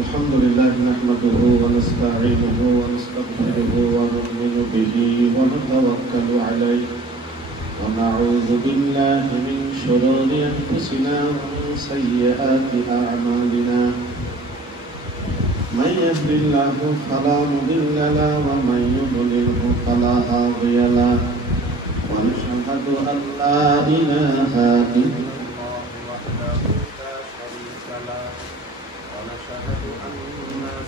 الحمد لله نحمده ونستعينه ونستغفره ونؤمن به ونتوكل عليه ونعوذ بالله من شرور أنفسنا ومن سيئات أعمالنا من يهد الله فلا مضل له ومن يضلله فلا هادي له ونشهد أن لا إله إلا الله وحده لا شريك له ونشهد أن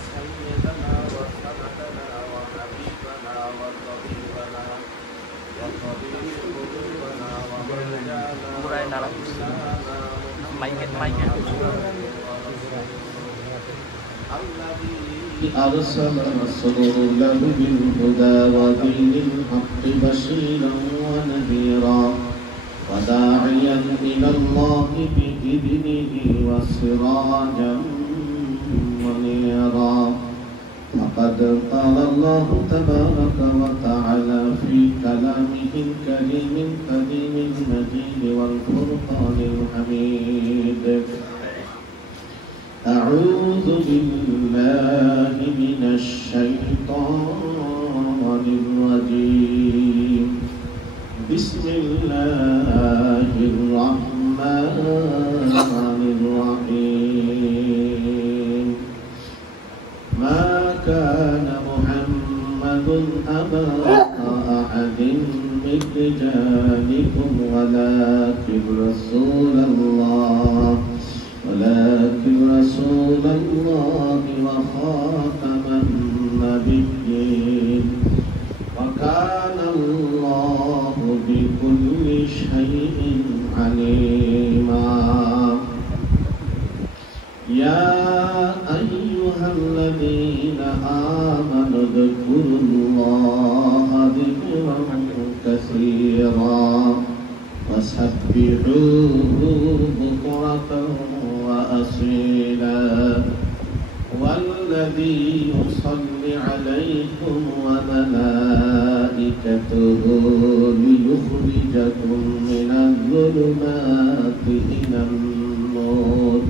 سيدنا وسندنا وحبيبنا وطبيبنا وطبيب قلوبنا ومولانا الذي أرسل رسوله بالهدى ودين الحق بشيرا ونذيرا وداعيا إلى الله بإذنه وسراجا منيرا فقد قال الله تبارك وتعالى في كلامه الكريم القديم المجيد والفرقان الحميد أعوذ بالله من الشيطان الرجيم بسم الله الرحمن الرحيم ما كان محمد أبا أحد من رجالكم ولكن رسول الله وخاتم النبيين وكان الله بكل شيء عليما يا أيها الذين آمنوا اذكروا الله ذكرا كثيرا وسبحوه بكرة وأصيلا والذي يصلي عليكم وملائكته ليخرجكم من الظلمات إلى النور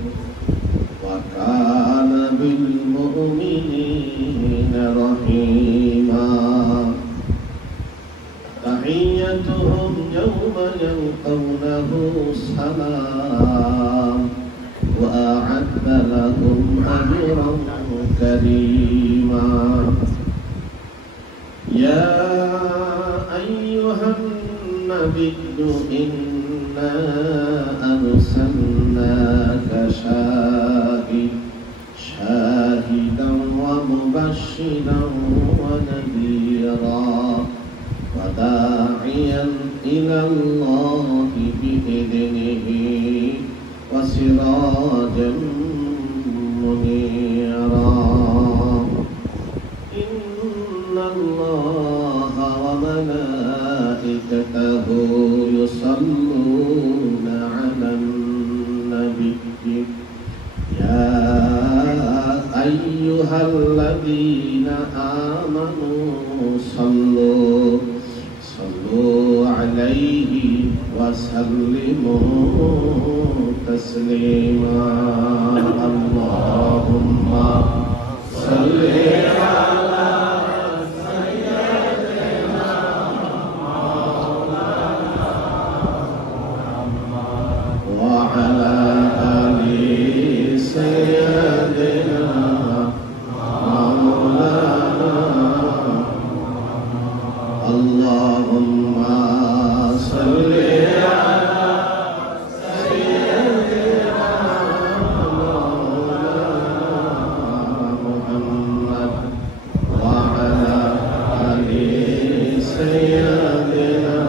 وكان بالمؤمنين رحيما تحيتهم يوم يلقونه سلام وأعد لهم أجرا كريما يا أيها النبي إنا أرسلناك شاهدا ومبشرا ونذيرا وداعيا إلى الله بإذنه وسراجا منيرا إن الله وملائكته يصلون على النبي يا أيها الذين آمنوا صلوا عليه وسلموا تسليما اللهم صل على سيدنا مولانا محمد وعلى آل سيدنا مولانا اللهم صل على سيدنا مولانا محمد وعلى آل سيدنا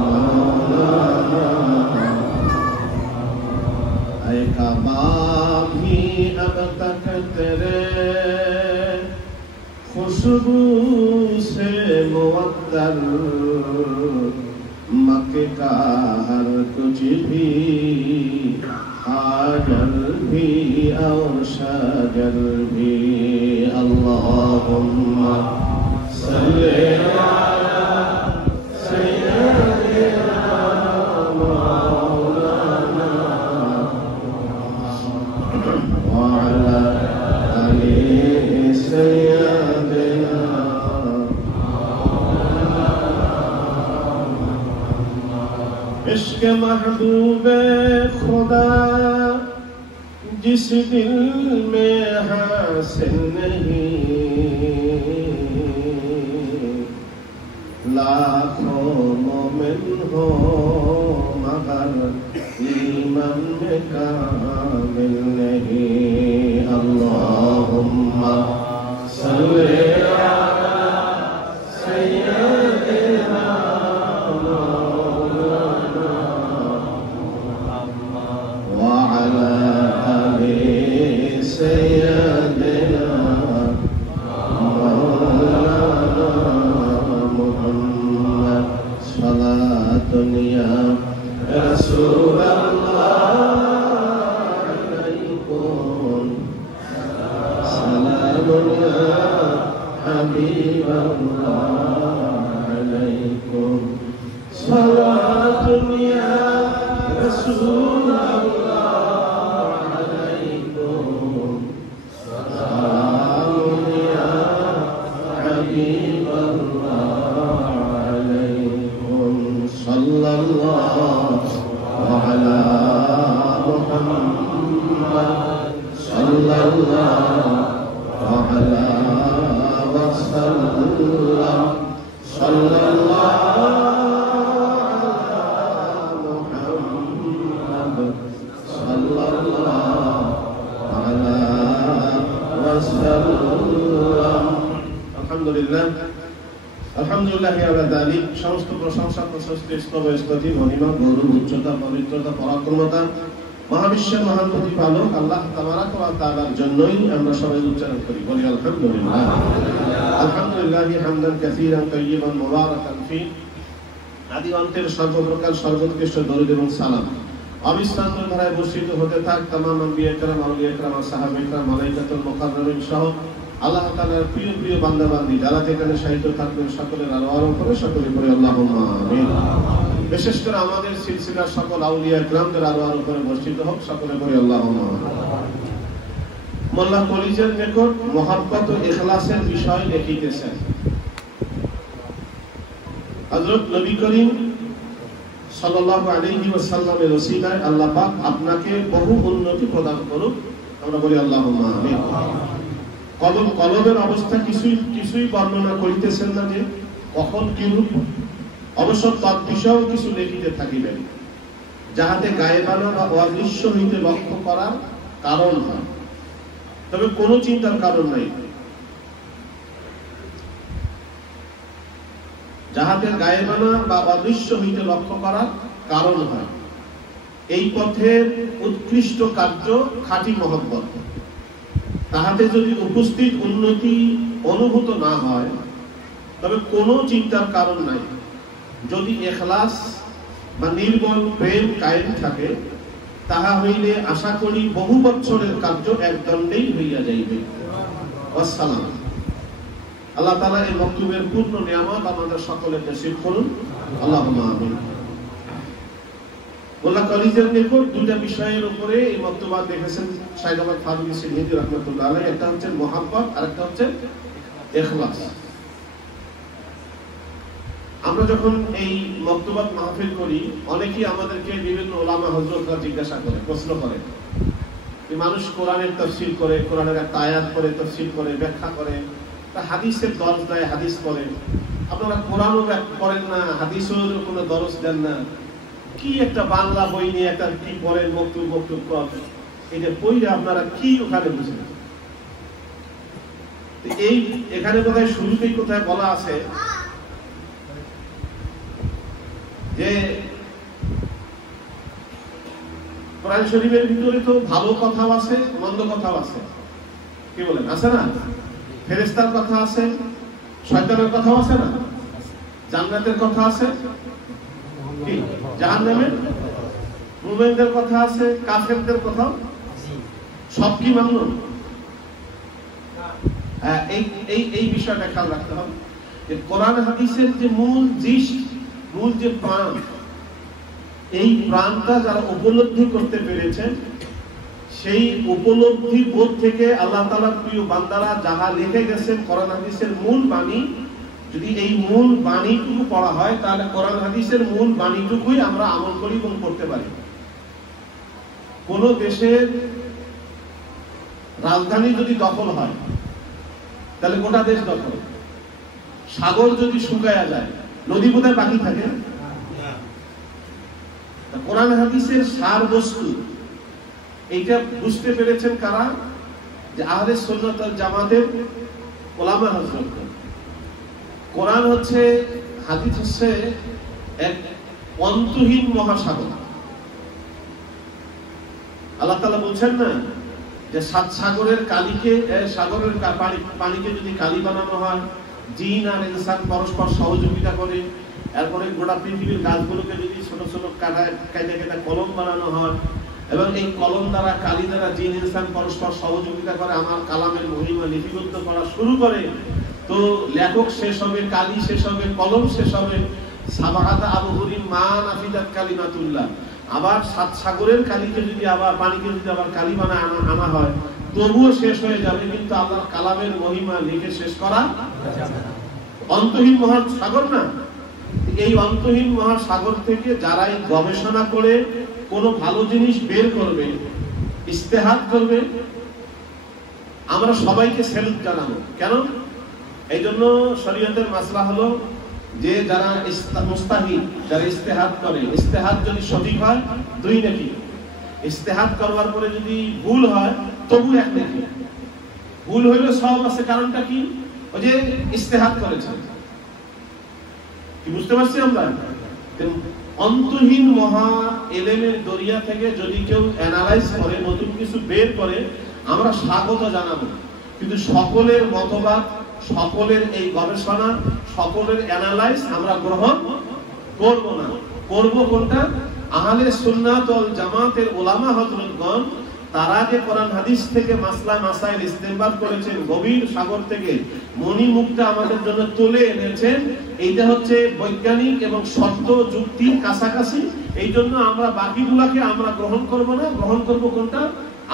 مولانا ऐ काबा भी अब तक तेरे खुशबू से मुअत्तर मक्के का हर कुछ भी हाजर भी और शजर भी अल्लाहुम्मा सल्ली अला सय्यिदिना मौलाना इश्क महबूब खुदा जिस दिल में हासिल नहीं, लाखों मोमिन हो मगर ईमान में कामिल नहीं। अल्लाहुम्मा सल्ली अला सय्यदिना मौलाना व अला आलि सय्यदिना मौलाना मुहम्मद। सलातुन या रसूलल्लाह अलैकुम, सलामुन या हबीबल्लाह अलैकुम, सलातुन या रसूलल्लाह अलैकुम, सलामुन या हबीबल्लाह अलैकुम। सल्लल्लाहु अला मुहम्मद सल्लल्लाहु अला वसल्लम, सल्लल्लाहु अला मुहम्मद सल्लल्लाहु अला वसल्लम। আলহামদুলিল্লাহ আলহামদুলিল্লাহ আলা যালিক। সমস্ত প্রশংসা প্রশস্তি স্তব স্তুতি মহিমা গৌরব উচ্চতা পবিত্রতা পরাক্রমতা মহাবিশ্বের মহান প্রতিপালক আল্লাহ তাবারাক ওয়া তাআলার জন্যই আমরা সবাই উচ্চারণ করি, বলি আলহামদুলিল্লাহ। আলহামদুলিল্লাহ হামদান কাসীরান তাইয়িবান মুবারাকান ফি। আদি অন্তের সর্বপ্রকার সর্বোৎকৃষ্ট দরুদ এবং সালাম অবিশ্রান্ত ধারায় বর্ষিত হতে থাক তামাম আম্বিয়া কেরাম আউলিয়া কেরাম সাহাবা কেরাম মালায়েকাতুল মুকাররামিন সহ আল্লাহ তাআলার প্রিয় প্রিয় বান্দা বান্দী যারা যেখানে সাহিত্য থাকবেন সকলের আলো করে সকলে করে আল্লাহুম্মা আমিন। বিশেষ করে আমাদের সিলসিলার সকল আউলিয়া কেরামদের আলো করে বর্ষিত হোক, সকলে করে আল্লাহুম্মা আমিন। মোল্লা কলিজের নিকট মহব্বত ও ইখলাসের বিষয় লিখিতেছেন হযরত নবী করিম সাল্লাল্লাহু আলাইহি ওয়াসাল্লামের ওসিলায় আল্লাহ পাক আপনাকে বহু উন্নতি প্রদান করুক, আমরা বলি আল্লাহুম্মা আমিন। কলবের অবস্থা কিছুই বর্ণনা করিতেছেন না যে কখন কিরূপ, অবশ্য তদ্বিষয়েও কিছু লিখিতে থাকিবেন যাহাতে গায়েবানা বা অদৃশ্য হইতে লক্ষ্য করার কারণ হয়, তবে কোনো চিন্তার কারণ নাই। যাহাতে গায়েবানা বা অদৃশ্য হইতে লক্ষ্য করার কারণ হয়। এই পথের উৎকৃষ্ট কার্য খাঁটি মহব্বত। তাহাতে যদি উপস্থিত উন্নতি অনুভূত না হয় তবে কোনো চিন্তার কারণ নাই। যদি ইখলাস বা নির্মল প্রেম কায়েম থাকে তাহা হইলে আশা করি বহু বছরের কার্য এক দণ্ডেই হইয়া যাইবে। আসসালাম। আল্লাহ তাআলা এই মকতুবের পূর্ণ নিয়ামত আমাদের সকলের নসিব করুন, আল্লাহুম্মা আমিন। মোল্লা কলিজের নিকট দুইটা বিষয়ের উপরে এই মক্তবাদ দেখেছেন শাইখাবাদ ফারুকী সিদ্দিকী রাহমাতুল্লাহ আলাইহি। একটা হচ্ছে মুহাব্বত আর একটা হচ্ছে ইখলাস। আমরা যখন এই মক্তবাদ মাহফিল করি অনেকেই আমাদেরকে বিভিন্ন ওলামা হযরতরা জিজ্ঞাসা করে, প্রশ্ন করে যে মানুষ কোরআনের তাফসীর করে, কোরআনের একটা আয়াত করে তাফসীর করে, ব্যাখ্যা করে, হাদিসের দরজ দেয়, হাদিস পড়ে। আপনারা কোরআনও পড়েন না, হাদিসের কোনো দরজ দেন না, কি একটা বাংলা বই নিয়ে একটা কি পড়েন বক্তব্য করেন, এটা পড়লে আপনারা কি ওখানে বুঝবেন? এই এখানে কোথায় শুরুতেই কোথায় বলা আছে যে কোরআন শরীফের ভিতরে তো ভালো কথাও আছে, মন্দ কথাও আছে, কি বলেন, আছে না? ফেরেশতার কথা আছে, শয়তানের কথাও আছে না? জান্নাতের কথা আছে, কি জাহান্নামের, মুমিনদের কথা আছে, কাফেরদের কথা, সব কি মানলো? এই বিষয়টা খেয়াল রাখতে হবে যে কোরআন হাদিসের যে মূল যে প্রাণ, এই প্রাণটা যারা উপলব্ধি করতে পেরেছেন সেই উপলব্ধি বোধ থেকে আল্লাহ তাআলার প্রিয় বান্দারা যাহা লিখে গেছেন কোরআন হাদিসের মূল বাণী, যদি এই মূল বাণীটুকু পড়া হয় তাহলে কোরআন হাদিসের মূল বাণীটুকুই আমরা আমল করি এবং করতে পারি। কোন দেশের রাজধানী যদি দখল হয় তাহলে গোটা দেশ দখল। সাগর যদি শুকায়া যায় নদী কোথায় বাকি থাকে? কোরআন হাদিসের সার বস্তু এইটা বুঝতে পেরেছেন কারা? যে আহলে সুন্নাত ওয়াল জামাতের উলামা হযরত। কোরআন হচ্ছে, হাদিস হচ্ছে এক অন্তহীন মহাসাগর। আল্লাহ তাআলা বলছেন না যে সাত সাগরের কালিকে, সাগরের পানিকে যদি কালি বানানো হয়, জিন আর ইনসান পরস্পর সহযোগিতা করে, এরপরে গোটা পৃথিবীর গাছগুলোকে যদি ছোট ছোট কাটা কলম বানানো হয়, এবং এই কলম দ্বারা, কালি দ্বারা জিন ইনসান পরস্পর সহযোগিতা করে আমার কালামের মহিমা লিপিবদ্ধ করা শুরু করে, তো লেখক শেষ হবে, কালি শেষ হবে, কলম শেষ হবে। সাবাহাতা আবহুরিন মা নাফিদাত কালিমাতুল্লাহ। আবার সাত সাগরের কালিকে যদি আবার পানিকে যদি আবার কালি বানায় আনা হয় তবুও শেষ হয়ে যাবে, কিন্তু আল্লাহর কালামের মহিমা লিখে শেষ করা অন্তহীন মহাসাগর না। এই অন্তহীন মহাসাগর থেকে যারাই গবেষণা করে কোন ভালো জিনিস বের করবে, ইস্তেহাদ করবে, আমরা সবাইকে সেলুট জানাবো। কেন? এই জন্য শরীয়তের মাসলা হলো যে যারা মুস্তাহিদ, যারা ইস্তেহাদ করে, ইস্তেহাদ যদি সঠিক হয় 2 নেকি, ইস্তেহাদ করবার পরে যদি ভুল হয় তবু 1 নেকি। ভুল হইলে সওয়াব আছে, কারণটা কি? ওই যে ইস্তেহাদ করেছে। কি বুঝতে পারছি আমরা? অন্তহীন মহা এলেমের দরিয়া থেকে যদি কেউ অ্যানালাইজ করে, নতুন কিছু বের করে, আমরা স্বাগত জানাবো। কিন্তু সকলের মতবাদ, সকলের এই গবেষণা, সকলের অ্যানালাইজ আমরা গ্রহণ করব না। করব কোনটা? আহলে সুন্নাত ওয়াল জামাতের উলামা হযরতগণ তারা যে কোরআন হাদিস থেকে মাসলা মাসাইল ইস্তেমবাদ করেছেন, গভীর সাগর থেকে মণিমুক্তা আমাদের জন্য তুলে এনেছেন, এইটা হচ্ছে বৈজ্ঞানিক এবং সত্য যুক্তির কাছাকাছি। এই জন্য আমরা বাকিগুলাকে আমরা গ্রহণ করব না। গ্রহণ করব কোনটা?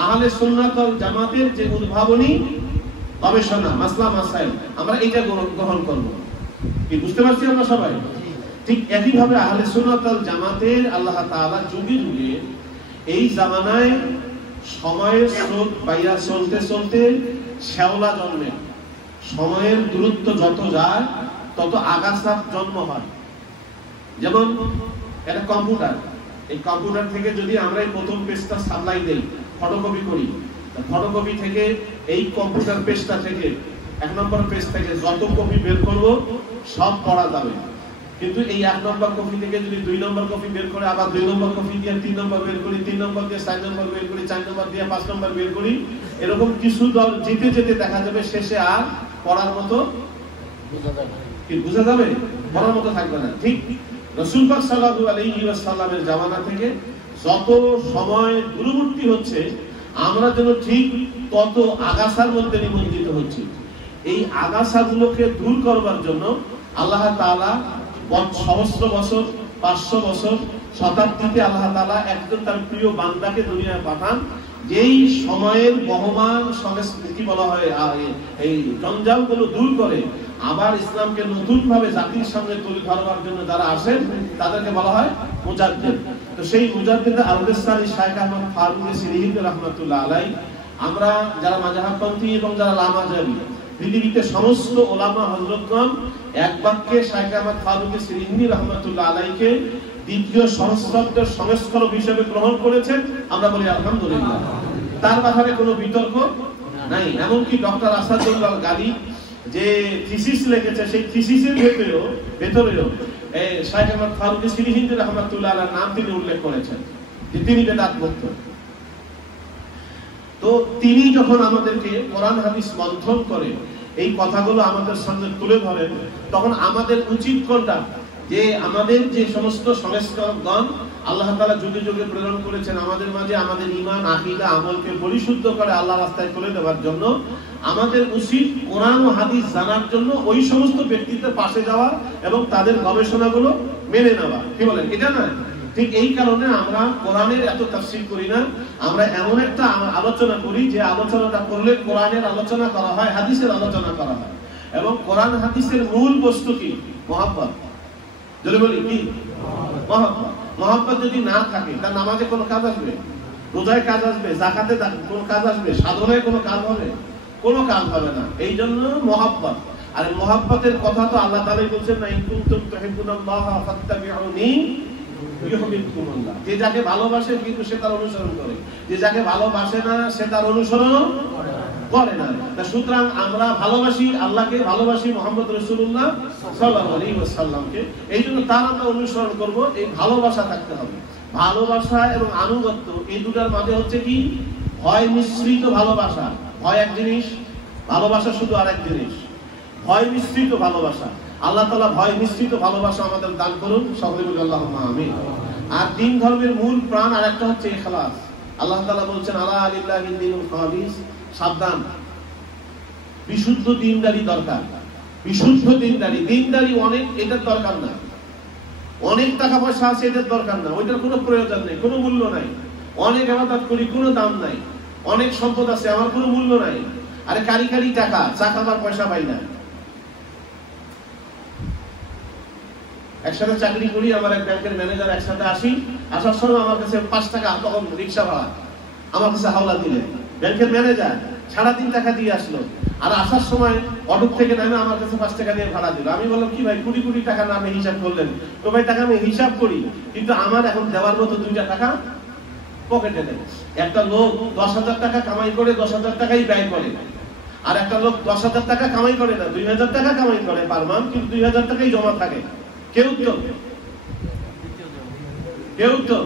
আহলে সুন্নাত ওয়াল জামাতের যে উদ্ভাবনী গবেষণা, মাসলা মাসাইল, আমরা এইটা গ্রহণ করব। কি বুঝতে পারছি আমরা সবাই? ঠিক একইভাবে আহলে সুন্নাত ওয়াল জামাতের আল্লাহ তাআলা যুগে যুগে এই জামানায় সময়ের স্রোত বাইয়া চলতে চলতে শ্যাওলা জন্মে। সময়ের দূরত্ব যত যায় তত আগাছার জন্ম হয়। যেমন একটা কম্পিউটার, এই কম্পিউটার থেকে যদি আমরা এই প্রথম পেজটা সাপ্লাই দেই, ফটোকপি করি, ফটোকপি থেকে এই কম্পিউটার পেজটা থেকে 1 নম্বর পেজ থেকে যত কপি বের করব সব পড়া যাবে। কিন্তু এই 1 নম্বর কপি থেকে যদি 2 নম্বর কপি বের করে, আবার 2 নম্বর কপি দিয়ে 3 নম্বর বের করি, 3 নম্বর দিয়ে 4 নম্বর বের করি, 4 নম্বর দিয়ে 5 নম্বর বের করি, এরকম কিছু দল যেতে যেতে দেখা যাবে শেষে আর পড়ার মতো বুঝা যাবে, পড়ার মতো থাকবে না। ঠিক রাসূল পাক সাল্লাল্লাহু আলাইহি ওয়াসাল্লামের জামানা থেকে যত সময় দূরবর্তী হচ্ছে, আমরা যেন ঠিক তত আগাছার মধ্যে নিমজ্জিত হচ্ছি। এই আগাছাগুলোকে দূর করবার জন্য আল্লাহ তাআলা সহস্র বছর, 500 বছর, শতাব্দীতে আল্লাহ তাআলা একজন তার প্রিয় বান্দাকে দুনিয়ায় পাঠান, যেই সময়ের বহমান সংস্কৃতি বলা হয় এই জঞ্জালগুলো দূর করে আবার ইসলামকে নতুন ভাবে জাতির সামনে তুলে ধরবার জন্য যারা আসেন তাদেরকে বলা হয় মুজাদ্দিদ। তো সেই মুজাদ্দিদ আল-রিসালি শাইখ আহমদ ফারুকী সিরিহি রাহমাতুল্লাহ আলাইহি, আমরা যারা মাযহাবপন্থী এবং যারা লামাজাবি, পৃথিবীতে সমস্ত ওলামা হযরতগণ এক বাক্যে শাইখ আহমদ ফারুকী সিরিহি রাহমাতুল্লাহ আলাইহিকে দ্বিতীয় সহস্রাব্দের সংস্করণ হিসেবে গ্রহণ করেছেন। আমরা বলি আলহামদুলিল্লাহ। তার ব্যাপারে কোনো বিতর্ক নাই। এমনকি ডক্টর আসাদুল্লাহ গালি যে থিসিস লিখেছে, সেই থিসিসের ভেতরেও শাইখ আহমদ ফারুকী সিরিহি রাহমাতুল্লাহ আলাইহির নাম তিনি উল্লেখ করেছেন যে তিনি বেদাত মুক্ত। তো তিনি যখন আমাদেরকে কোরআন হাদিস মন্থন করে এই কথাগুলো আমাদের সামনে তুলে ধরেন, তখন আমাদের উচিত কোনটা? যে আমাদের যে সমস্ত সংস্কারকগণ আল্লাহ তাআলা যুগে যুগে প্রেরণ করেছেন আমাদের মাঝে, আমাদের ঈমান, আকীদা, আমলকে পরিশুদ্ধ করে আল্লাহর রাস্তায় তুলে দেওয়ার জন্য, আমাদের উচিত কোরআন ও হাদিস জানার জন্য ওই সমস্ত ব্যক্তিদের পাশে যাওয়া এবং তাদের গবেষণাগুলো মেনে নেওয়া। কি বলেন? এটা না? ঠিক এই কারণে আমরা কোরআনের এত তাফসীর করি না। আমরা এমন একটা আলোচনা করি যে আলোচনাটা করলে কোরআনের আলোচনা করা হয়, হাদিসের আলোচনা করা হয়। এবং কোরআন হাদিসের মূল বস্তু কি? মহব্বত। যদি বলি কি মহব্বত, মহব্বত যদি না থাকে তার নামাজে কোনো কাজ আসবে? রোজায় কাজ আসবে? যাকাতে কোনো কাজ আসবে? সাধনায় কোনো কাজ হবে? কোনো কাজ হবে না। এই জন্য মহব্বত। আর মহব্বতের কথা তো আল্লাহ তাআলাই বলছেন না, ইন কুনতুম তুহিব্বুনাল্লাহা ফাত্তাবিউনি ইউহিব্বুকুমুল্লাহ। যে যাকে ভালোবাসে কিন্তু সে তার অনুসরণ করে, যে যাকে ভালোবাসে না সে তার অনুসরণ করে না। সুতরাং আমরা ভালোবাসি আল্লাহকে, ভালোবাসি মুহাম্মদ রাসূলুল্লাহ সাল্লাল্লাহু আলাইহি ওয়াসাল্লামকে, এই জন্য তার আমরা অনুসরণ করব। এই ভালোবাসা থাকতে হবে। ভালোবাসা এবং আনুগত্য এই দুটার মাঝে হচ্ছে কি? ভয় মিশ্রিত ভালোবাসা। ভয় এক জিনিস, ভালোবাসা শুধু আরেক জিনিস। ভয় মিশ্রিত ভালোবাসা, আল্লাহ তাআলা ভয় মিশ্রিত ভালোবাসা আমাদের দান করুন, সকলে বলি আল্লাহুম্মা আমিন। আর দ্বীন ধর্মের মূল প্রাণ আরেকটা হচ্ছে ইখলাস। আল্লাহ তাআলা বলছেন আলা লিল্লাহিদ দীনুল খালিস, সাবধান, বিশুদ্ধ দ্বীনদারি দরকার। বিশুদ্ধ দ্বীনদারি, দ্বীনদারি অনেক, এটার দরকার না। অনেক টাকা পয়সা আছে, এটার দরকার না, ওইটার কোনো প্রয়োজন নেই, কোনো মূল্য নাই। অনেক ইবাদত করি, কোনো দাম নাই। অনেক সম্পদ আছে, আমার কোনো মূল্য নাই। আরে কারি কারি টাকা, চা খাবার পয়সা পাই না। একসাথে চাকরি করি, আমার এক ব্যাংকের ম্যানেজার, একসাথে আসি, আসার সময় আমার কাছে 5 টাকা, তখন রিক্সা ভাড়া আমার কাছে হাওলা দিলেন। ব্যাংকের ম্যানেজার 3.5 টাকা দিয়ে আসলো, আর আসার সময় অটো থেকে নামে আমার কাছে 5 টাকা দিয়ে ভাড়া দিল। আমি বললাম কি ভাই, কোটি কোটি টাকা নামে হিসাব করলেন? তো ভাই টাকা আমি হিসাব করি, কিন্তু আমার এখন দেওয়ার মতো 2টা টাকা পকেটে নেই। একটা লোক 10,000 টাকা কামাই করে 10,000 টাকাই ব্যয় করে, আর একটা লোক 10,000 টাকা কামাই করে না, 2,000 টাকা কামাই করে পার মান্থ, কিন্তু 2,000 টাকাই জমা থাকে। কেউ তো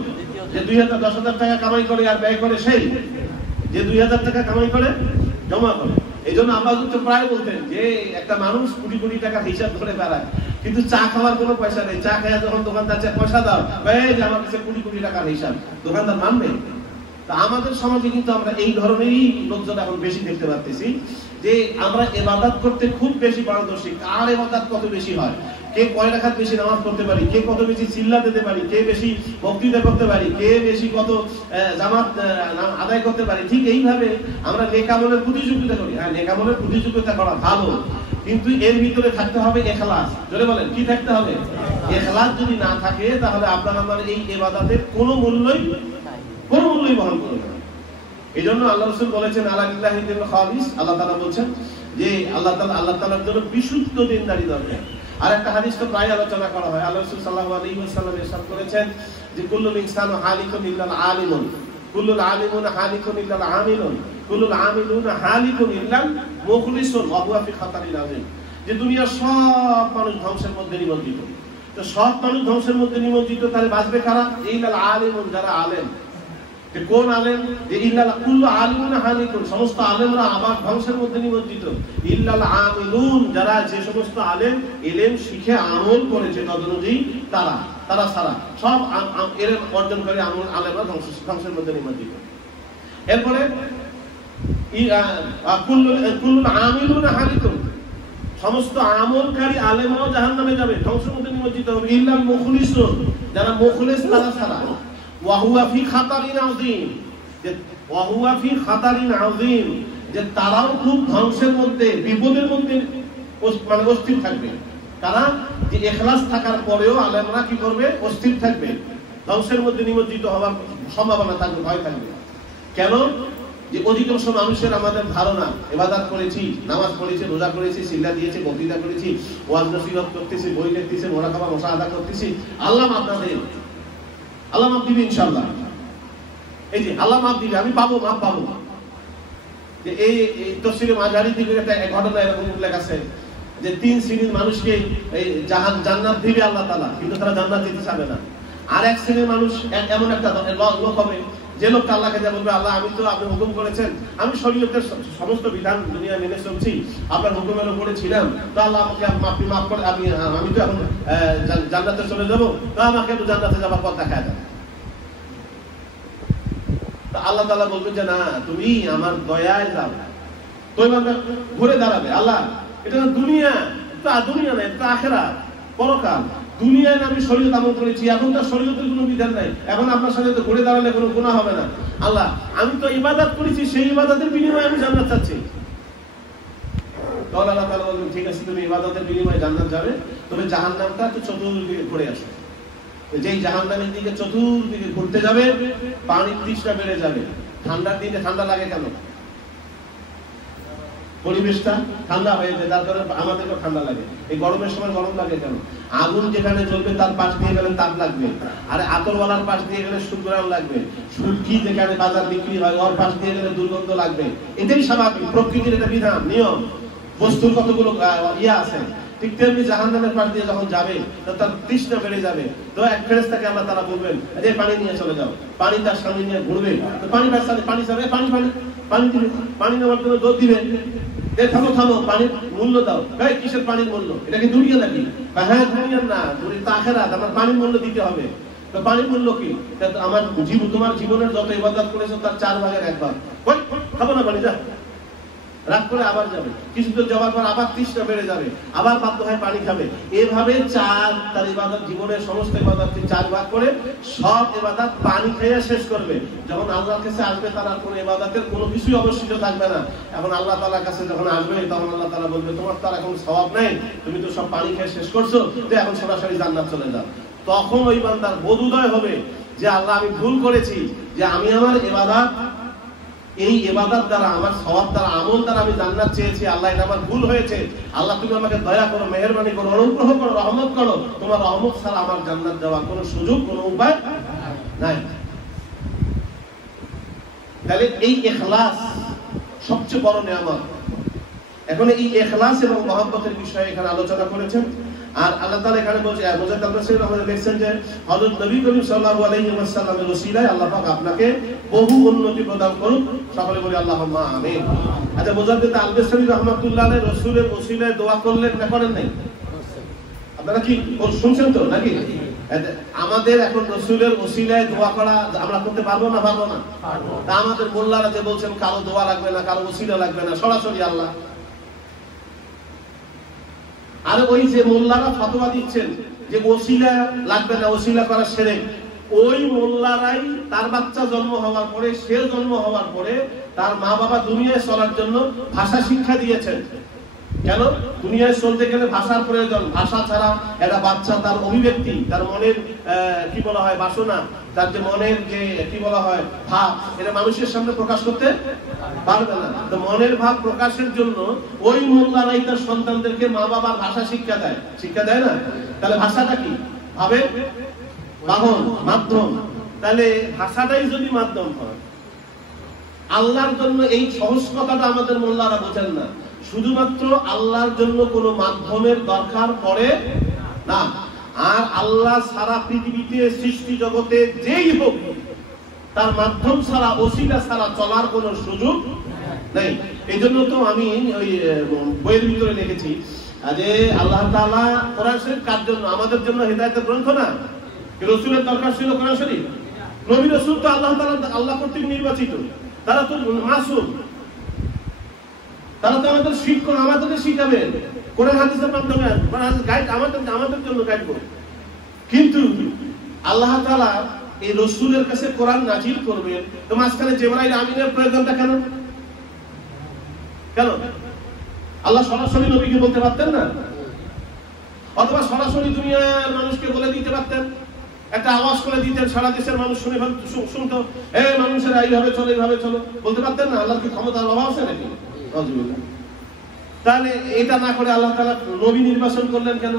যে 10,000 টাকা কামাই করে আর ব্যয় করে সেই, যে 2,000 টাকা কামাই করে জমা করে। এই জন্য আব্বাস প্রায় বলতেন যে একটা মানুষ কোটি কোটি টাকা হিসাব করে বেড়ায়, কিন্তু চা খাওয়ার কোনো পয়সা নেই। চা খাওয়া যখন দোকানদার চায় পয়সা দাও, যে আমার কাছে কোটি কোটি টাকার হিসাব, দোকানদার মানবে? তা আমাদের সমাজে কিন্তু আমরা এই ধরনেরই লোকজন এখন বেশি দেখতে পাচ্ছি, যে আমরা ইবাদত করতে খুব বেশি পারদর্শী। কার ইবাদত কত বেশি হয়, কে কয় রাকাত বেশি নামাজ পড়তে পারি, কে কত বেশি চিল্লা দিতে পারি, কে বেশি বক্তৃতা করতে পারি, কে বেশি কত জামাত আদায় করতে পারি। ঠিক এইভাবে আমরা নেক আমলের প্রতিযোগিতা করি। হ্যাঁ, নেক আমলের প্রতিযোগিতা করা ভালো, কিন্তু এর ভিতরে থাকতে হবে ইখলাস। জোরে বলেন, কি থাকতে হবে? ইখলাস যদি না থাকে তাহলে আপনার আমার এই ইবাদতের কোনো মূল্যই বহন করবে না। এই জন্য আল্লাহ রাসূল বলেছেন আলা লিল্লাহিদ দীনুল খালিস। আল্লাহ তাআলা বলছেন যে আল্লাহ তাআলার জন্য বিশুদ্ধ দ্বীনদারি দরকার। আর একটা হাদিস তো প্রায় আলোচনা করা হয়। আল্লাহ রাসূল সাল্লাল্লাহু আলাইহি ওয়াসাল্লাম ইরশাদ করেছেন যে কুল্লুল ইনসানু হালিকুন ইল্লাল আলিমুন, কুল্লুল আলিমুনা হালিকুন ইল্লাল আমিলুন, কুল্লুল আমিলুনা হালিকুন ইল্লাল মুখলিসুন ওয়া হুয়া ফি খাতারিন আযীম। যে দুনিয়ার সব মানুষ ধ্বংসের মধ্যে নিমজ্জিত। তো সব মানুষ ধ্বংসের মধ্যে নিমজ্জিত, তাহলে বাঁচবে কারা? ইল্লাল আলিমুন, যারা আলেম। কোন আলেম? যে ইল্লাল কুল্লু আলিমুনা হালিকুন, সমস্ত আলেমরা আবার ধ্বংসের মধ্যে নিমজ্জিত। ইল্লাল আমিলুন, যারা যে সমস্ত আলেম ইলম শিখে আমল করেছে তদনুযায়ী, তারা ছাড়া সব ইলম অর্জনকারী আলেমরা ধ্বংসের মধ্যে নিমজ্জিত। এরপরে কুল্লুল আমিলুনা হালিকুন, সমস্ত আমলকারী আলেমরাও জাহান্নামে যাবে, ধ্বংসের মধ্যে নিমজ্জিত হবে। ইল্লাল মুখলিসুন, যারা মুখলিস তারা ছাড়া। ওয়াহুয়া ফি খাতারিন আযীম, যে ওয়াহুয়া ফি খাতারিন আযীম, যে তারাও খুব ধ্বংসের মধ্যে, বিপদের মধ্যে মানে অস্থির থাকবে। তারা যে ইখলাস থাকার পরেও আলেমরা কি করবে? অস্থির থাকবে, ধ্বংসের মধ্যে নিমজ্জিত হওয়ার সম্ভাবনা থাকবে, ভয় থাকবে। কেন? যে অধিকাংশ মানুষের আমাদের ধারণা ইবাদত করেছি, নামাজ পড়েছি, রোজা করেছি, সিজদা দিয়েছি, বক্তৃতা করেছি, ওয়াজ নসিহত করতেছি, বই লিখতেছি, মুরাকাবা মুশাহাদা করতেছি, আল্লাহ মাফ দিবে, আল্লাহ মাফ দিবে ইনশাআল্লাহ। এই যে আল্লাহ মাফ দিবে, আমি পাবো, মাফ পাবো। যে এই তাফসীরে মাজারি থেকে একটা ঘটনা এরকম উল্লেখ আছে যে 3 শ্রেণীর মানুষকে এই জান্নাত দিবে আল্লাহ তাআলা, কিন্তু তারা জান্নাত দিতে চাবে না। আর এক শ্রেণীর মানুষ এমন একটা লোক হবে, যে লোকটা আল্লাহকে যা বলবে, আল্লাহ আমি তো আপনি হুকুম করেছেন, আমি শরীয়তের সমস্ত বিধান দুনিয়া মেনে চলছি, আপনার হুকুমের উপরে ছিলাম, তো আল্লাহ আমাকে আপনি মাফ করে, আমি তো এখন জান্নাতে চলে যাবো, তো আমাকে একটু জান্নাতে যাবার পথ দেখায় দেন। আল্লাহ তাআলা বলবেন যে না, তুমি আমার দয়ায় যাও। তো এবার ঘুরে দাঁড়াবে, আল্লাহ এটা দুনিয়া, দুনিয়া না, এটা আখিরাত, পরকাল। দুনিয়ায় আমি শরীয়ত আমল করেছি, এখন তো শরীয়তের কোনো বিধান নাই, এখন আপনার সাথে তো ঘুরে দাঁড়ালে কোনো গুনাহ হবে না। আল্লাহ আমি তো ইবাদত করেছি, সেই ইবাদতের বিনিময়ে আমি জান্নাত চাচ্ছি। তখন আল্লাহ তাআলা বলবেন ঠিক আছে তুমি ইবাদতের বিনিময়ে জান্নাত যাবে, তবে জাহান্নামটা তো চতুর্দিকে ঘুরে আসো। যেই জাহান্নামের দিকে চতুর্দিকে ঘুরতে যাবে পানির তৃষ্ণা বেড়ে যাবে। ঠান্ডার দিনে ঠান্ডা লাগে কেন? পরিবেশটা ঠান্ডা হয়ে যায়, যার কারণে আমাদেরও ঠান্ডা লাগে। এই গরমের সময় গরম লাগে কেন? আগুন যেখানে জ্বলবে তার পাশ দিয়ে গেলে তাপ লাগবে, আর আতরওয়ালার পাশ দিয়ে গেলে সুগরাম লাগবে, সুটকি যেখানে বাজার বিক্রি হয় ওর পাশ দিয়ে গেলে দুর্গন্ধ লাগবে। এটাই স্বাভাবিক, প্রকৃতির এটা বিধান, নিয়ম। বস্তুর কতগুলো ইয়া আছে। ঠিক তেমনি জাহান্নামের পাশ দিয়ে যখন যাবে তার তৃষ্ণা বেড়ে যাবে, তো এক ফেরেশতাকে আল্লাহ তাআলা বলবেন যে পানি নিয়ে চলে যাও। পানি তার সামনে নিয়ে ঘুরবে, তো পানি বাঁচালে পানি চাবে, পানি পানি পানি দিবে, পানি নেওয়ার জন্য দৌড় দিবে। থামো থামো, পানির মূল্য দাও। ভাই কিসের পানির মূল্য? এটা কি দুনিয়া নাকি? হ্যাঁ দুনিয়ার না, আখিরাত। আমার পানির মূল্য দিতে হবে। তো পানির মূল্য কি? আমার তোমার জীবনের যত ইবাদত করেছো তার 4 ভাগের 1 ভাগ। ওই খাবো না পানি, যা। রাগ করে আবার যাবে, কিছুদিন যাওয়ার পর আবার তৃষ্ণা বেড়ে যাবে, আবার বাধ্য হয়ে পানি খাবে। এভাবে তার ইবাদত, জীবনের সমস্ত ইবাদতকে 4 ভাগ করে সব ইবাদত পানি খেয়ে শেষ করবে। যখন আল্লাহর কাছে আসবে তার আর কোনো ইবাদতের কোনো কিছুই অবশিষ্ট থাকবে না। এখন আল্লাহ তাআলার কাছে যখন আসবে তখন আল্লাহ তাআলা বলবে তোমার তার এখন সওয়াব নেই, তুমি তো সব পানি খেয়ে শেষ করছো, তো এখন সরাসরি জান্নাত চলে যাও। তখন ওই বান্দার বোধোদয় হবে যে আল্লাহ আমি ভুল করেছি, যে আমি আমার ইবাদত, এই ইবাদত দ্বারা, আমার সওয়াব দ্বারা, আমল দ্বারা আমি জান্নাত চেয়েছি। আল্লাহ এটা আমার ভুল হয়েছে। আল্লাহ তুমি আমাকে দয়া করো, মেহেরবানি করো, অনুগ্রহ করো, রহমত করো। তোমার রহমত ছাড়া আমার জান্নাত যাওয়ার কোনো সুযোগ, কোনো উপায় নাই। তাহলে এই ইখলাস সবচেয়ে বড় নিয়ামত। এখন এই ইখলাস এবং মহব্বতের বিষয়ে এখানে আলোচনা করেছেন। আর আল্লাহ তাআলা এখানে বলছে, মুজাদ্দিদ আল-বাসরি আমাদের দেখছেন যে হযরত নবী করিম সাল্লাল্লাহু আলাইহি ওয়াসাল্লামের ওসিলায় আল্লাহ পাক আপনাকে বহু উন্নতি প্রদান করুন। সকলে বলি আল্লাহুম্মা আমিন। আচ্ছা, মুজাদ্দিদ আল-বাসরি রাহমাতুল্লাহ আলাইহি রাসূলের ওসিলায় দোয়া করলেন না করেন নাই? আপনারা কি শুনছেন তো নাকি? আমাদের এখন রাসূলের ওসিলায় দোয়া করা আমরা করতে পারবো না? পারবো না। তা আমাদের মোল্লারা যে বলছেন কারো দোয়া লাগবে না, কারো ওসিলা লাগবে না, সরাসরি আল্লাহ। আর ওই যে মোল্লারা ফতোয়া দিচ্ছেন যে ওসিলা লাগবে না, ওসিলা করা শিরক, ওই মোল্লারাই তার বাচ্চা জন্ম হওয়ার পরে, সে জন্ম হওয়ার পরে তার মা বাবা দুনিয়ায় চলার জন্য ভাষা শিক্ষা দিয়েছেন। কেন? দুনিয়ায় চলতে গেলে ভাষার প্রয়োজন। ভাষা ছাড়া একটা বাচ্চা তার অভিব্যক্তি, তার মনের কি বলা হয় বাসনা, তার যে মনের যে কি বলা হয় ভাব, এটা মানুষের সামনে প্রকাশ করতে পারবে না। তো মনের ভাব প্রকাশের জন্য ওই মোল্লারাই তার সন্তানদেরকে মা বাবার ভাষা শিক্ষা দেয়। শিক্ষা দেয় না? তাহলে ভাষাটা কি? ভাবের বাহন, মাধ্যম। তাহলে ভাষাটাই যদি মাধ্যম হয়, আল্লাহর জন্য এই সহজ কথাটা আমাদের মোল্লারা বোঝেন না। শুধুমাত্র আল্লাহর জন্য কোনো মাধ্যমের দরকার পড়ে না। আর আল্লাহ সারা পৃথিবীতে, সৃষ্টি জগতে যেই হোক, তার মাধ্যম ছাড়া, ওসিলা ছাড়া চলার কোনো সুযোগ নেই। এই জন্য তো আমি ওই বইয়ের ভিতরে লিখেছি যে আল্লাহ তাআলা কোরআন শরীফ কার জন্য? আমাদের জন্য হেদায়েতের গ্রন্থ না? রাসূলের দরকার ছিল কোরআন শরীফ? নবী রাসূল তো আল্লাহ তাআলা, আল্লাহ কর্তৃক নির্বাচিত, তারা তো মাসুম, তারা তো আমাদের শিক্ষক, আমাদেরকে শিখাবেন কোরআন হাদিসের মাধ্যমে, গাইড আমাদের জন্য গাইড করবে। কিন্তু আল্লাহ তাআলা এই রাসূলের কাছে কোরআন নাজিল করবেন, তো মাঝখানে জিবরাইল আমিনের প্রয়োজনটা কেন? কেন? আল্লাহ সরাসরি নবীকে বলতে পারতেন না? অথবা সরাসরি দুনিয়ার মানুষকে বলে দিতে পারতেন, একটা আওয়াজ করে দিতেন, সারা দেশের মানুষ শুনে শুনতো, এই মানুষেরা এইভাবে চলো, এইভাবে চলো, বলতে পারতেন না? আল্লাহর কি ক্ষমতার অভাব আছে নাকি? তাহলে এটা না করে আল্লাহ তাআলা নবী নির্বাচন করলেন কেন?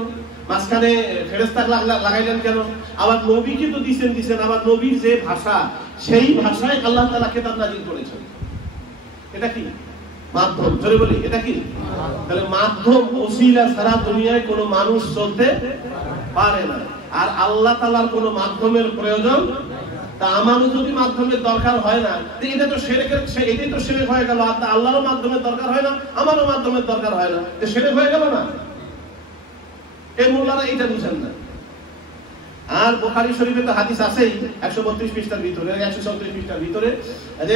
মাঝখানে ফেরেশতা লাগাইলেন কেন? আবার নবীকে তো দিছেন, আবার নবীর যে ভাষা, সেই ভাষায় আল্লাহ তাআলা কিতাব নাযিল করেছেন। এটা কি? মাধ্যম। জোরে বলি, এটা কি? তাহলে মাধ্যম, ওসিলা ছাড়া দুনিয়ায় কোনো মানুষ চলতে পারে না। আর আল্লাহ তাআলার কোনো মাধ্যমের প্রয়োজন, তা আমারও যদি মাধ্যমের দরকার হয় না, এটা তো শিরকের, এটাই তো শিরক হয়ে গেল। আর আল্লাহরও মাধ্যমের দরকার হয় না, আমারও মাধ্যমের দরকার হয় না, তো শিরক হয়ে গেল না? এই মোল্লারা এটা বুঝেন না। আর বুখারী শরীফে তো হাদিস আছেই 132 পৃষ্ঠার ভিতরে, 134 পৃষ্ঠার ভিতরে, যে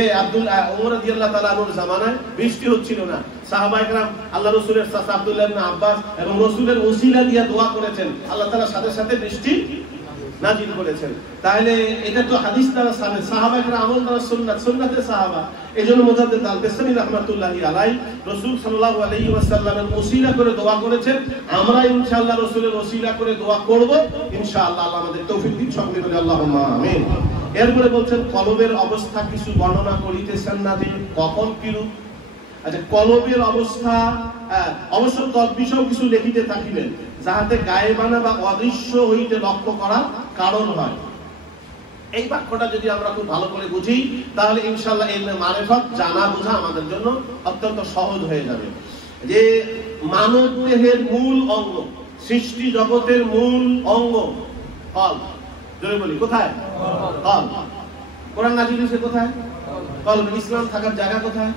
ওমর রাদিয়াল্লাহু তাআলা আনহুর জামানায় বৃষ্টি হচ্ছিল না। সাহাবায়ে কেরাম আল্লাহ রাসূলের চাচা আব্দুল্লাহ ইবনে আব্বাস এবং রাসূলের ওসিলা দিয়ে দোয়া করেছেন, আল্লাহ তাআলা সাথে সাথে বৃষ্টি নাজিল করেছেন। তাহলে এটা তো হাদিস দ্বারা সাবেত, সাহাবায়ে আমল দ্বারা সুন্নাত, সুন্নাতে সাহাবা। এজন্য মুজাদ্দিদ আল-বিসরি রাহমাতুল্লাহি আলাইহি রাসূল সাল্লাল্লাহু আলাইহি ওয়াসাল্লামের ওসিলা করে দোয়া করেছেন। আমরা ইনশাআল্লাহ রাসূলের ওসিলা করে দোয়া করব ইনশাআল্লাহ। আল্লাহ আমাদের তৌফিক দিন, সকলে বলি আল্লাহুম্মা আমিন। এরপরে বলছেন কলবের অবস্থা কিছু বর্ণনা করিতেছেন না যে কখন কিরূপ। আচ্ছা, কলবের অবস্থা অবশ্য তদ্বিষয় কিছু লিখিতে থাকিবেন, যাহাতে গায়েবানা বা অদৃশ্য হইতে লক্ষ্য করার কারণ হয়। এই বাক্যটা যদি আমরা খুব ভালো করে বুঝি তাহলে ইনশাআল্লাহ ইলমে মারিফাত জানা বোঝা আমাদের জন্য অত্যন্ত সহজ হয়ে যাবে। যে মানব দেহের মূল অঙ্গ, সৃষ্টি জগতের মূল অঙ্গ কলব। জোরে বলি কোথায়? কলব। কোরআন নাযিল হয়েছে কোথায়? কলব। ইসলাম থাকার জায়গা কোথায়?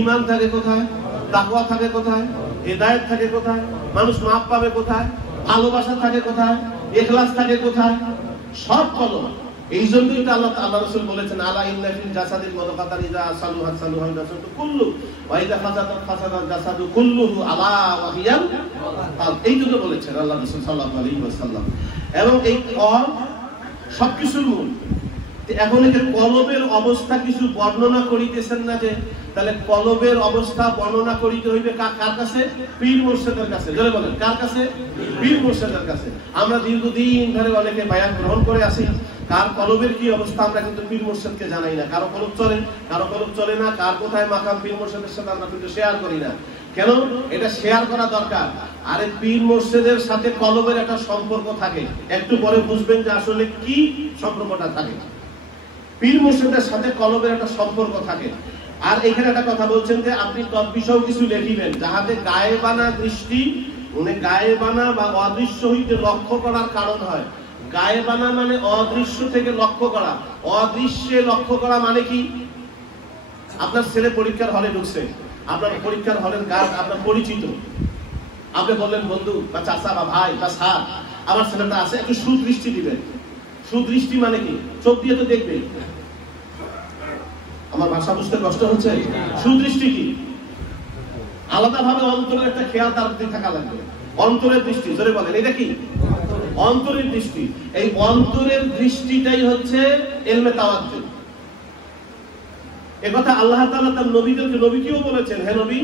ঈমান থাকে কোথায়? তাকওয়া থাকে কোথায়? হিদায়াত থাকে কোথায়? মানুষ মাপ পাবে কোথায়? ভালোবাসা থাকে কোথায়? ইখলাস থাকে কোথায়? সব কলব। এই জন্যই তো আল্লাহ রাসূল বলেছেন আলা ইন্না ফিল জাসাদিল মুদগাতান ইযা সালুহাত সালুহাল জাসাদু কুল্লু ওয়া ইযা ফাসাদাত ফাসাদাল জাসাদু কুল্লুহু আলা ওয়া হিয়াল কলব। এই জন্য বলেছেন আল্লাহ রাসূল সাল্লাল্লাহু আলাইহি ওয়াসাল্লাম। এবং এই কলব সবকিছুর মূল। এখন এই কলবের অবস্থা কিছু বর্ণনা করিতেছেন না যে, তাহলে কলবের অবস্থা বর্ণনা করিতে হইবে কার কাছে? পীর মুর্শিদের কাছে। জোরে বলেন কার কাছে? পীর মুর্শিদের কাছে। আমরা দীর্ঘদিন ধরে অনেকে বায়াত গ্রহণ করে আসি, কার কলবের কি অবস্থা আমরা কিন্তু পীর মুর্শিদকে জানাই না। কারো কলব চলে, কারো কলব চলে না, কার কোথায় মাকাম পীর মুর্শিদের সাথে আমরা কিন্তু শেয়ার করি না। কেন? এটা শেয়ার করা দরকার। আরে পীর মুর্শিদের সাথে কলবের একটা সম্পর্ক থাকে, একটু পরে বুঝবেন যে আসলে কি সম্পর্কটা থাকে। পীর মুর্শিদের সাথে কলবের একটা সম্পর্ক থাকে। আর এখানে একটা কথা বলছেন যে আপনি তদ্বিষয় কিছু লিখিবেন, যাহাতে গায়েবানা দৃষ্টি, মানে গায়েবানা বা অদৃশ্য হইতে লক্ষ্য করার কারণ হয়। গায়েবানা মানে অদৃশ্য থেকে লক্ষ্য করা, অদৃশ্যে লক্ষ্য করা মানে কি? আপনার ছেলে পরীক্ষার হলে ঢুকছে, আপনার পরীক্ষার হলের গার্ড আপনার পরিচিত, আপনি বললেন বন্ধু বা চাচা বা ভাই বা স্যার আমার ছেলেটা আছে, একটু সুদৃষ্টি দিবেন। সুদৃষ্টি মানে কি? চোখ দিয়ে তো দেখবে। আমার ভাষা বুঝতে কষ্ট হচ্ছে? সুদৃষ্টি কি? আলাদা ভাবে অন্তরের একটা খেয়াল তার প্রতি থাকা লাগবে। অন্তরের দৃষ্টি। জোরে বলেন এটা কি? অন্তরের দৃষ্টি। এই অন্তরের দৃষ্টিটাই হচ্ছে ইলমে তাওয়াজ্জুহ। এই কথা আল্লাহ তাআলা তার নবীকেও বলেছেন, হে নবী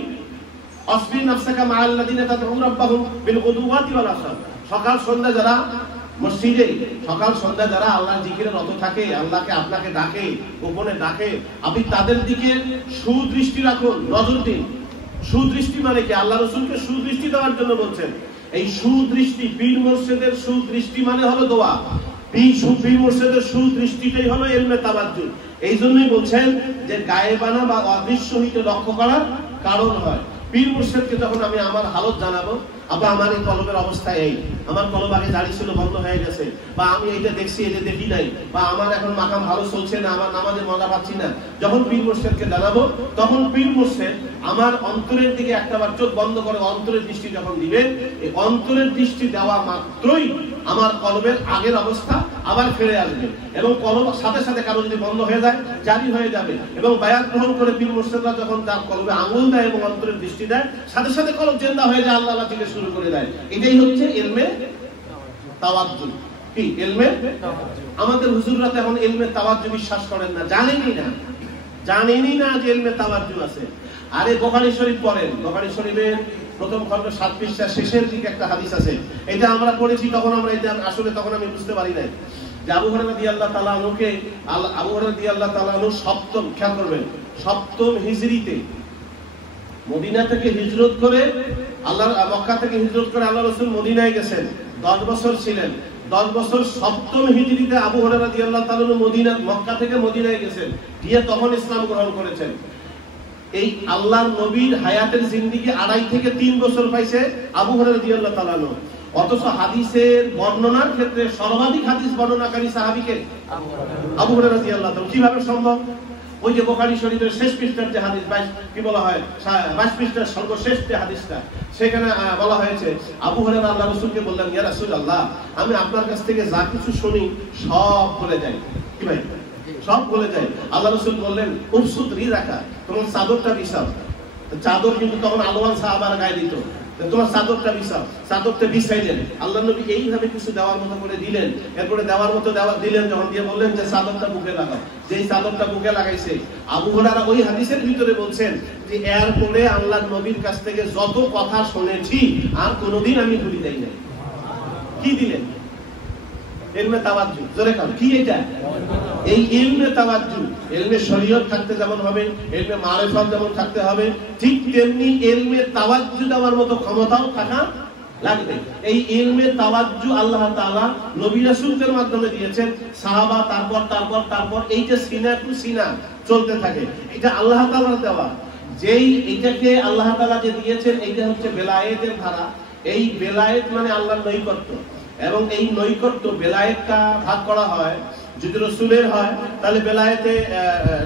আসবির নাফসাকা মাআল্লাযিনা তাদউন রাব্বাহুম বিল গুদুওয়াতি ওয়াল আশার। সকাল সন্ধ্যা যারা মসজিদে, সকাল সন্ধ্যা যারা আল্লাহর জিকিরে রত থাকে, আল্লাহকে আপনাকে ডাকে, গোপনে ডাকে, আপনি তাদের দিকে সুদৃষ্টি রাখুন, নজর দিন। সুদৃষ্টি মানে কি? আল্লাহ রাসূলকে সুদৃষ্টি দেওয়ার জন্য বলছেন। এই সুদৃষ্টি, পীর মুর্শিদের সুদৃষ্টি মানে হলো দোয়া। পীর মুর্শিদের সুদৃষ্টিটাই হলো ইলমে তাওয়াজ্জুহ। এই জন্যই বলছেন যে গায়েবানা বা অদৃশ্য হইতে লক্ষ্য করার কারণ হয়। পীর মুর্শিদকে যখন আমি আমার হালত জানাবো, আবার আমার এই কলবের অবস্থা এই, আমার কলব আগে দাড়ি ছিল বন্ধ হয়ে গেছে, বা আমি এইটা দেখছি এটা দেখি নাই, বা আমার এখন মাকাম ভালো চলছে না, আমার নামাজে মজা পাচ্ছি না, যখন পীর মুর্শিদকে জানাবো তখন পীর মুর্শিদ আমার অন্তরের দিকে একটাবার চোখ বন্ধ করে অন্তরের দৃষ্টি যখন দিবেন, এই অন্তরের দৃষ্টি দেওয়া মাত্রই আমার কলবের আগের অবস্থা আবার ফিরে আসবে। এবং কলব সাথে সাথে কারো যদি বন্ধ হয়ে যায় জারি হয়ে যাবে। এবং বায়াত গ্রহণ করে পীর মুর্শিদরা যখন তার কলবে আঙ্গুল দেয় এবং অন্তরের দৃষ্টি দেয়, সাথে সাথে কলব জিন্দা হয়ে যায়, আল্লাহ আল্লাহ থেকে শুরু করে দেয়। এটাই হচ্ছে ইলমে তাওয়াজ্জুহ। কি ইলমে? আমাদের হুজুররা এখন ইলমে তাওয়াজ্জুহ বিশ্বাস করেন না, জানেনই না যে ইলমে তাওয়াজ্জুহ আছে। আরে বুখারী শরীফ পড়েন, বুখারী শরীফের প্রথম খণ্ড 7 পৃষ্ঠা শেষের দিকে একটা হাদিস আছে। এটা আমরা পড়েছি, তখন আমরা এটা আসলে তখন আমি বুঝতে পারি নাই যে আবু হুরায়রা রাদিয়াল্লাহু তাআলা আনহুকে, আবু হুরায়রা রাদিয়াল্লাহু তাআলা আনহু সপ্তম, খেয়াল করবেন, সপ্তম হিজরিতে মদিনা থেকে হিজরত করে, মক্কা থেকে হিজরত করে আল্লাহ রাসূল মদিনায় গেছেন। 10 বছর ছিলেন। 10 বছর সপ্তম হিজরিতে আবু হুরায়রা রাদিয়াল্লাহু তাআলা মদিনা, মক্কা থেকে মদিনায় গেছেন, গিয়ে তখন ইসলাম গ্রহণ করেছেন। এই আল্লাহর নবীর হায়াতের জিন্দেগি 2.5 থেকে 3 বছর পাইছে আবু হুরায়রা রাদিয়াল্লাহু তাআলা। অথচ হাদিসের বর্ণনার ক্ষেত্রে সর্বাধিক হাদিস বর্ণনাকারী সাহাবীকে আবু হুরায়রা রাদিয়াল্লাহু তাআলা। কিভাবে সম্ভব? ওই যে বুখারী শরীফের শেষ পৃষ্ঠার যে হাদিস, 22 পৃষ্ঠার সর্বশেষ যে হাদিসটা, সেখানে বলা হয়েছে আবু হুরায়রা আল্লাহ রাসূলকে বললেন, ইয়া রাসূলুল্লাহ, আমি আপনার কাছ থেকে যা কিছু শুনি সব ভুলে যাই। কি ভাই? সব ভুলে যায়। আল্লাহ রাসূল বললেন, উবসুত রি রাখা, তোমার চাদরটা বিছাও। চাদর কিন্তু তখন আলোয়ান সাহাবারা গায়ে দিত, তোমার চাদরটা বিছাও, চাদরটা বিছাইলেন। আল্লাহ নবী এইভাবে কিছু দেওয়ার মতো করে দিলেন। এরপরে দেওয়ার মতো দিলেন যখন দিয়ে বললেন যে চাদরটা বুকে লাগাও। যেই চাদরটা বুকে লাগাইছে, আবু হুরায়রা ওই হাদিসের ভিতরে বলছেন যে এরপরে আল্লাহ নবীর কাছ থেকে যত কথা শুনেছি আর কোনোদিন আমি ভুলি যাই না। কি দিলেন? ইলমে তাওয়াজ্জু। জোরে কাও কি এটা? এই ইলমে তাওয়াজ্জু, ইলমে শরীয়ত থাকতে যেমন হবে, ইলমে মারিফাত যেমন থাকতে হবে, ঠিক তেমনি ইলমে তাওয়াজ্জু দেওয়ার মতো ক্ষমতাও থাকা লাগবে। এই ইলমে তাওয়াজ্জু আল্লাহ তাআলা নবী রাসূলদের মাধ্যমে দিয়েছেন। সাহাবা তারপর এই যে সিনা টু সিনা চলতে থাকে, এটা আল্লাহ তাআলার দেওয়া। যেই এটাকে আল্লাহ তাআলা যে দিয়েছেন, এইটা হচ্ছে বেলায়েতের ধারা। এই বেলায়েত মানে আল্লাহর নৈকট্য, এবং এই নৈকট্য বেলায়েতটা ভাগ করা হয়। যদি রাসূলের হয় তাহলে বেলায়েতে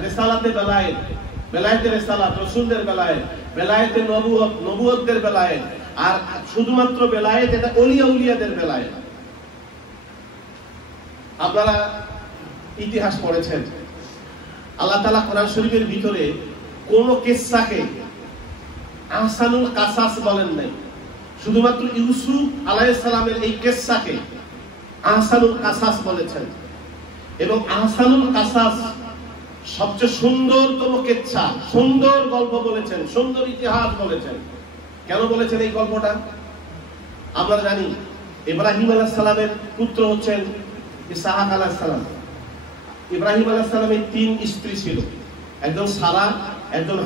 রিসালাতে বেলায়েত, বেলায়েতে রিসালাত রাসূলদের বেলায়েত, বেলায়েতে নবুয়ত নবুয়তদের বেলায়েত, আর শুধুমাত্র বেলায়েত এটা ওলিয়া উলিয়াদের বেলায়েত। আপনারা ইতিহাস পড়েছেন, আল্লাহ তাআলা কোরআন শরীফের ভিতরে কোন কিসসাকে আহসানুল কাসাস বলেন নাই। শুধুমাত্র ইউসুফ আলাইহিস সালামের এই কিসসাকে আহসানুল কাসাস বলেছেন। এবং আহসানুল কাসাস সবচেয়ে সুন্দরতম কিসসা, সুন্দর গল্প বলেছেন, সুন্দর ইতিহাস বলেছেন। কেন বলেছেন এই গল্পটা? আমরা জানি ইব্রাহিম আলাইহিস সালামের পুত্র হচ্ছেন ইসহাক আলাইহিস সালাম। ইব্রাহিম আলাইহিস সালামের 3 স্ত্রী ছিল, একজন সারা, একজন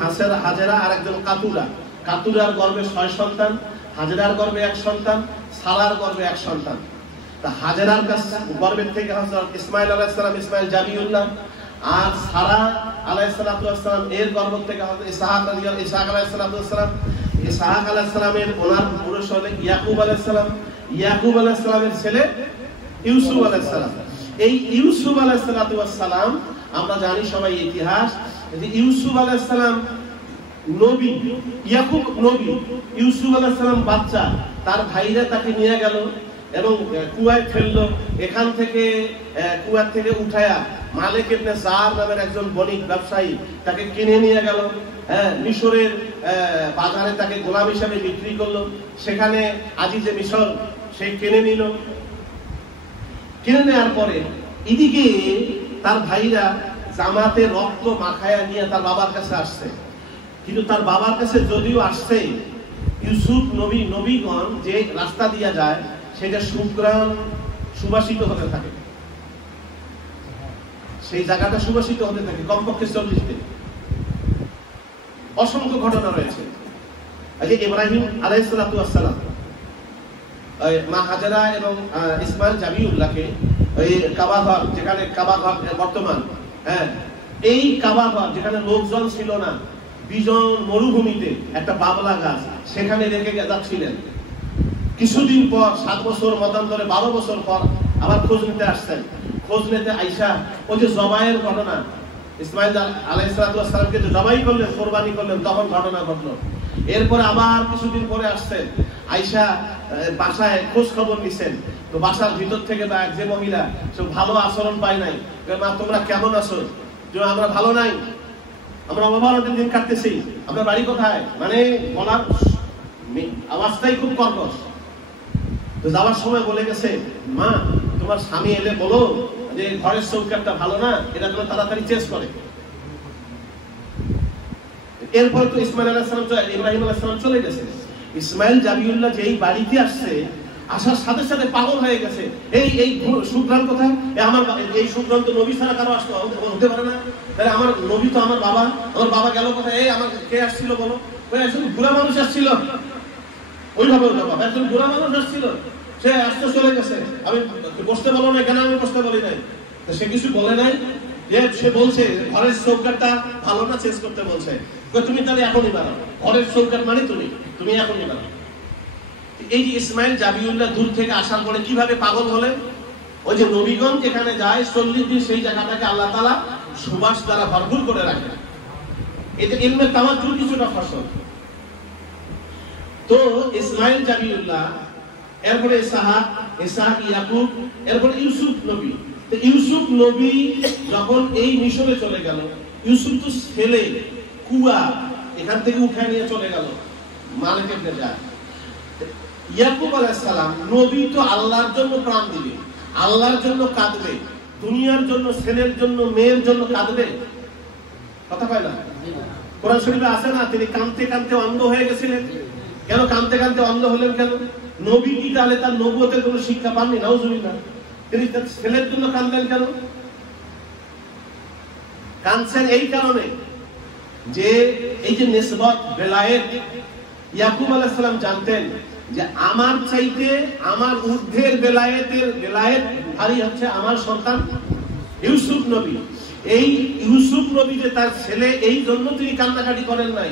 হাজেরা আর একজন কাতুরা। কাতুরার গর্ভে 6 সন্তান, হাজেরার গর্ভে 1 সন্তান, সারার গর্ভে 1 সন্তান। তা হাজেরার গর্ভের থেকে হযরত ইসমাঈল আলাইহিস সালাম, ইসমাঈল জাবিউল্লাহ, আর সারা আলাইহিস সালাম এর গর্ভ থেকে হযরত ইসহাক আলাইহিস সালাম। ইসহাক আলাইহিস সালামের ওনার পুরুষ হলেন ইয়াকুব আলাইহিস সালাম। ইয়াকুব আলাইহিস সালামের ছেলে ইউসুফ আলাইহিস সালাম। এই ইউসুফ আলাইহিস সালাম আমরা জানি সবাই ইতিহাস, যে ইউসুফ আলাইহিস সালাম নবী, ইয়াকুব নবী, ইউসুফ আলাইহিস সালাম বাচ্চা। তার ভাইরা তাকে নিয়ে গেল এবং কুয়ায় ফেললো। এখান থেকে কুয়া থেকে উঠায়া মালিক ইবনে জার নামের একজন বণিক ব্যবসায়ী তাকে কিনে নিয়ে গেল। মিশরের বাজারে তাকে গোলাম হিসেবে বিক্রি করলো। সেখানে আজিজে মিশর সে কিনে নিল। কিনে নেওয়ার পরে এদিকে তার ভাইরা জামাতে রক্ত মাখায়া নিয়ে তার বাবার কাছে আসছে। কিন্তু তার বাবার কাছে যদিও আসছে, ইউসুফ নবীগণ যে রাস্তা দিয়ে যায় সেটা সুঘ্রাণ সুবাসিত হতে থাকে, সেই জায়গাটা সুবাসিত হতে থাকে কমপক্ষে 40 দিন। অসংখ্য ঘটনা রয়েছে। ইব্রাহিম আলাইহিস সালাম মা হাজেরা এবং ইসমাঈল জাবিউল্লাহকে ওই কাবা ঘর, যেখানে কাবা ঘর বর্তমান, এই কাবা ঘর যেখানে লোকজন ছিল না, বিজন মরুভূমিতে একটা বাবলা গাছ, সেখানে রেখে যাচ্ছিলেন। কিছুদিন পর 7 বছর মতান্তরে 12 বছর পর আবার খোঁজ নিতে আসছেন। খোঁজ নিতে আইসা ওই যে জবাইয়ের ঘটনা, ইসমাঈল আলাইহিস সালামকে যে জবাই করলেন, কোরবানি করলেন, তখন ঘটনা ঘটলো। এরপর আবার কিছুদিন পরে আসছেন, আইসা বাসায় খোঁজ খবর নিছেন। তো বাসার ভিতর থেকে যে মহিলা, সে ভালো আচরণ পায় নাই। মা তোমরা কেমন আছো? আমরা ভালো নাই, আমরা অভাবনের দিন কাটতেছি, আমরা বাড়ি কোথায়? মানে বলার আওয়াজটাই খুব কর্কশ। তো যাওয়ার সময় বলে গেছে, মা তোমার স্বামী এলে বলো যে ঘরের চৌকাঠটা ভালো না, এটা যেন তাড়াতাড়ি চেঞ্জ করে। এরপর তো ইসমাঈল আলাইহিস সালাম, ইব্রাহিম আলাইহিস সালাম চলে গেছে। ইসমাঈল জাবিউল্লাহ যেই বাড়িতে আসছে, আসার সাথে সাথে পাগল হয়ে গেছে। এই সুঘ্রাণ কোথায়? আমার এই সুঘ্রাণ তো নবী ছাড়া কারো আসতে হতে পারে না। তাহলে আমার নবী তো আমার বাবা গেল কোথায়? এই আমার কে আসছিল বলো? ওই একজন বুড়া মানুষ আসছিল, ওইভাবে জবাব, একজন বুড়া মানুষ আসছিল, সে আসতে চলে গেছে। আমি বসতে বলো না কেন? আমি বসতে বলি নাই। সে কিছু বলে নাই, যে সে বলছে ঘরের চৌকাঠটা ভালো না, চেঞ্জ করতে বলছে। তুমি তাহলে এখনই বানাও, ঘরের চৌকাঠ মানে তুমি এখনই বানাও। এই যে ইসমাঈল জাবিউল্লাহ দূর থেকে আসার পরে কিভাবে পাগল হলেন? ওই যে নবীগণ যেখানে যায় 40 দিন সেই জায়গাটাকে আল্লাহ তাআলা সুবাস দ্বারা ভরপুর করে রাখেন। এটা ইলমে তাওয়াজ্জুর কিছুটা ফসল। তো ইসমাঈল জাবিউল্লাহ, এরপরে ইসহাক, ইয়াকুব, এরপরে ইউসুফ নবী। তো ইউসুফ নবী যখন এই মিশরে চলে গেল, ইউসুফ তো ছেলে কুয়া এখান থেকে উঠায় নিয়ে চলে গেল মালিক ইবনে জার। ইয়াকুব আলাইহিস সালাম নবী তো আল্লাহর জন্য প্রাণ দিবে, আল্লাহর জন্য কাঁদবে, দুনিয়ার জন্য, ছেলের জন্য, মেয়ের জন্য কাঁদবে? কথা কয় না? কোরআন শরীফে আছে না, তিনি কাঁদতে কাঁদতে অন্ধ হয়ে গেছিলেন। কেন কাঁদতে কাঁদতে অন্ধ হলেন কেন? নবী কি তাহলে তার নবুয়তের কোনো শিক্ষা পাননি? নাউজুবিল্লাহ। তিনি তার ছেলের জন্য কাঁদলেন কেন? কাঁদছেন এই কারণে যে এই যে নিসবত, বেলায়েত, ইয়াকুব আলাইহিস সালাম জানতেন যে আমার চাইতে আমার ঊর্ধ্বের বেলায়েত ভারী হচ্ছে আমার সন্তান ইউসুফ নবী। এই ইউসুফ নবী যে তার ছেলে, এই জন্য তিনি কান্নাকাটি করেন নাই,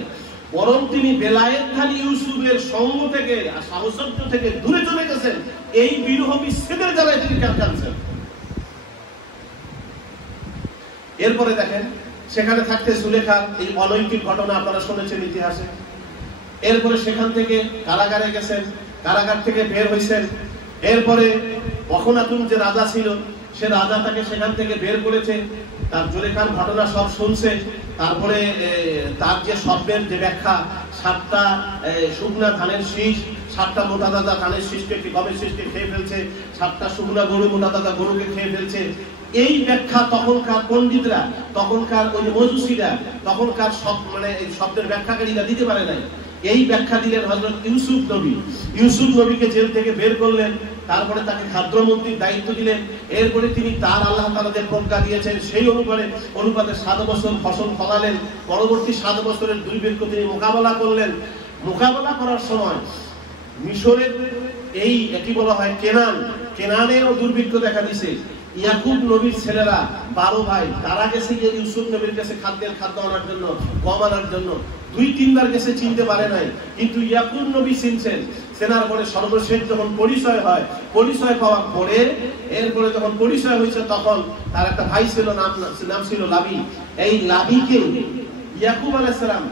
বরং তিনি বেলায়েতধারী ইউসুফের সঙ্গ থেকে আর সাহচর্য থেকে দূরে চলে গেছেন। এই বিরহ বিচ্ছেদের জ্বালায় তিনি কাঁদছেন। এরপরে দেখেন, সেখানে থাকতে জুলেখার এই অনৈতিক ঘটনা আপনারা শুনেছেন ইতিহাসে। এরপরে সেখান থেকে কারাগারে গেছেন, কারাগার থেকে বের হয়েছেন। এরপরে অখনাতুন যে রাজা ছিল, সে রাজা তাকে সেখান থেকে বের করেছে, তার জুলেখার ঘটনা সব শুনছে। তারপরে তার যে স্বপ্নের যে ব্যাখ্যা, 7টা শুকনা ধানের শীষ, 7টা মোটা দাদা ধানের শীষকে, গমের শীষকে খেয়ে ফেলছে, 7টা শুকনা গরু, মোটা দাদা গরুকে খেয়ে ফেলছে। এই ব্যাখ্যা তখনকার পণ্ডিতরা, তখনকার ওই মজুসিরা, তখনকার সব মানে এই শব্দের ব্যাখ্যাকারীরা দিতে পারে নাই। এই ব্যাখ্যা দিলেন হযরত ইউসুফ নবী। ইউসুফ নবীকে জেল থেকে বের করলেন, তারপরে তাকে খাদ্যমন্ত্রীর দায়িত্ব দিলেন। এরপরে তিনি তার আল্লাহ তাআলা যে প্রজ্ঞা দিয়েছেন সেই অনুপাতে 7 বছর ফসল ফলালেন। পরবর্তী 7 বছরের দুর্ভিক্ষ তিনি মোকাবেলা করলেন। মোকাবেলা করার সময় মিশরের এই কি বলা হয় কেনানেরও দুর্ভিক্ষ দেখা দিয়েছে। ইয়াকুব নবীর ছেলেরা 12 ভাই, তারা গেছে গিয়ে ইউসুফ নবীর কাছে খাদ্য আনার জন্য, গম আনার জন্য। 2-3 বার গেছে, চিনতে পারে নাই, কিন্তু ইয়াকুব নবী চিনছেন। চেনার পরে সর্বশেষ যখন পরিচয় হয়, পরিচয় পাওয়ার পরে এরপরে যখন পরিচয় হয়েছে, তখন তার একটা ভাই ছিল, নাম ছিল লাবি। এই লাবিকে ইয়াকুব আলাইহিস সালাম,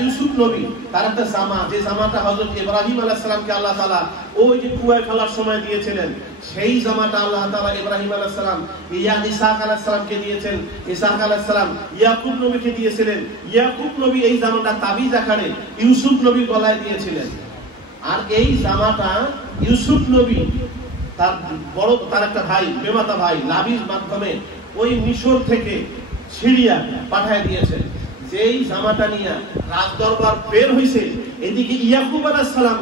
ইউসুফ নবী, তার একটা জামা, যে জামাটা হযরত ইব্রাহিম আলাইহিস সালামকে আল্লাহ তাআলা ওই যে কুয়ায় ফেলার সময় দিয়েছিলেন, সেই জামাটা আল্লাহ তাআলা ইব্রাহিম আলাইহিস সালাম ইসহাক আলাইহিস সালামকে দিয়েছেন, ইসহাক আলাইহিস সালাম ইয়াকুব নবীকে দিয়েছিলেন। ইয়াকুব নবী এই জামাটা তাবিজ আকারে ইউসুফ নবীর গলায় দিয়েছিলেন। আর এই জামাটা ইউসুফ নবী তার একটা ভাই, বেমাতা ভাই লাবির মাধ্যমে ওই মিশর থেকে সিরিয়া পাঠায় দিয়েছেন। যেই জামাটা নিয়ে রাজদরবার বের হইছে, এদিকে ইয়াকুব আলাইহিস সালাম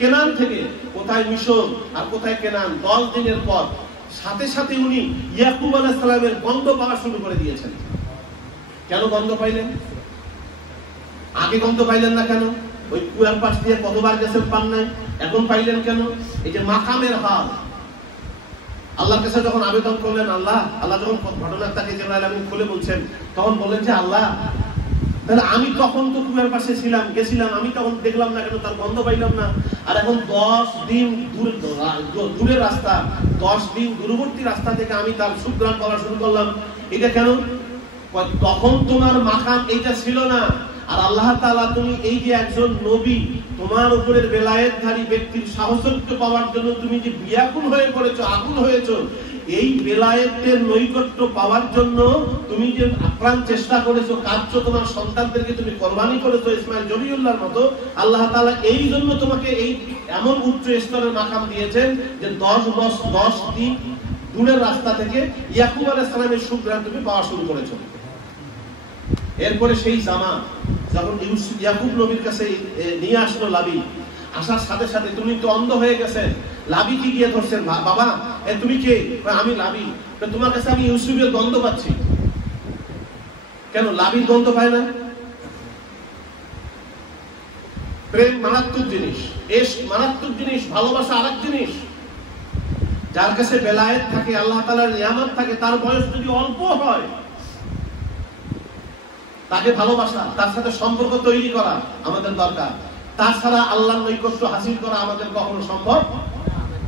কেনান থেকে, কোথায় মিশর আর কোথায় কেনান, 10 দিনের পর সাথে সাথে উনি ইয়াকুব আলাইহিস সালামের গন্ধ পাওয়া শুরু করে দিয়েছেন। কেন গন্ধ পাইলেন? আগে গন্ধ পাইলেন না কেন? ওই কুয়ার পাশ দিয়ে কতবার গেছেন, পান নাই, এখন পাইলেন কেন? এই যে মাকামের হাল। আল্লাহর কাছে যখন আবেদন করলেন, আল্লাহ যখন ঘটনা তাকে জিবরাইল আমিন খুলে বলছেন, তখন বললেন যে আল্লাহ, তাহলে আমি তখন তো কুয়ার পাশে গেছিলাম, আমি তখন দেখলাম না কেন, তার গন্ধ পাইলাম না। আর এখন 10 দিন দূরের রাস্তা, 10 দিন দূরবর্তী রাস্তা থেকে আমি তার সুগ্রাণ করা শুরু করলাম, এটা কেন? তখন তোমার মাকাম এইটা ছিল না। আর আল্লাহ তাআলা, তুমি এই যে একজন নবী, তোমার উপরের বেলায়েতধারী ব্যক্তির সাহচর্য পাওয়ার জন্য তুমি যে বিয়াকুল হয়ে পড়েছো, আকুল হয়েছো, এই বেলায়েতের নৈকট্য পাওয়ার জন্য তুমি যে আপ্রাণ চেষ্টা করেছো, কাঁদছো, তোমার সন্তানদেরকে তুমি কোরবানি করেছো ইসমাইল জবিউল্লাহর মতো, আল্লাহ তাআলা এই জন্য তোমাকে এই এমন উচ্চ স্তরের মাকাম দিয়েছেন যে 10 দিন দূরের রাস্তা থেকে ইয়াকুব আলাইহিস সালামের সুগ্রাণ তুমি পাওয়া শুরু করেছো। এরপরে সেই জামা যখন ইয়াকুব নবীর কাছে নিয়ে আসলো লাবি, আসার সাথে সাথে, তুমি তো অন্ধ হয়ে গেছেন, লাবি কি গিয়ে ধরছেন, বাবা তুমি কে? আমি লাবি। তোমার কাছে আমি ইউসুফের গন্ধ পাচ্ছি। কেন লাবির গন্ধ পায় না? প্রেম মারাত্মক জিনিস, ইশক মারাত্মক জিনিস, ভালোবাসা আরেক জিনিস। যার কাছে বেলায়েত থাকে, আল্লাহ তাআলার নিয়ামত থাকে, তার বয়স যদি অল্প হয়, তাকে ভালোবাসা, তার সাথে সম্পর্ক তৈরি করা আমাদের দরকার। তাছাড়া আল্লাহর নৈকট্য হাসিল করা আমাদের কখনো সম্ভব।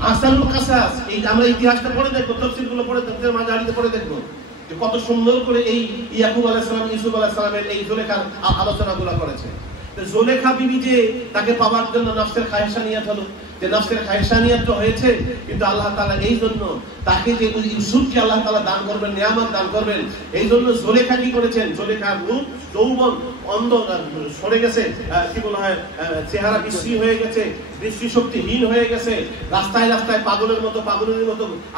আহসানুল কাসাস, এই আমরা ইতিহাসটা পড়ে দেখবো, তাফসীরগুলো পড়ে, তাফসীর মাজারিতে পড়ে দেখবো যে কত সুন্দর করে এই ইয়াকুব আলাইহিস সালাম, ইউসুফ আলাইহিস সালামের এই জুলেখার আলোচনাগুলো করেছে। জুলেখা বিবি যে তাকে পাওয়ার জন্য নফসের খায়েশা নিয়ে হলো, যে নফসের খায়সানিয়াত তো হয়েছে, কিন্তু আল্লাহ তাআলা এই জন্য তাকে যে ইউসুফকে আল্লাহ তাআলা দান করবেন, নিয়ামত দান করবেন, এই জন্য জুলেখা কি করেছেন, জুলেখার রূপ যৌবন অন্ধ সরে গেছে, কি বলা হয়, চেহারা বিশ্রী হয়ে গেছে, দৃষ্টিশক্তিহীন হয়ে গেছে, রাস্তায় রাস্তায় পাগলের মতো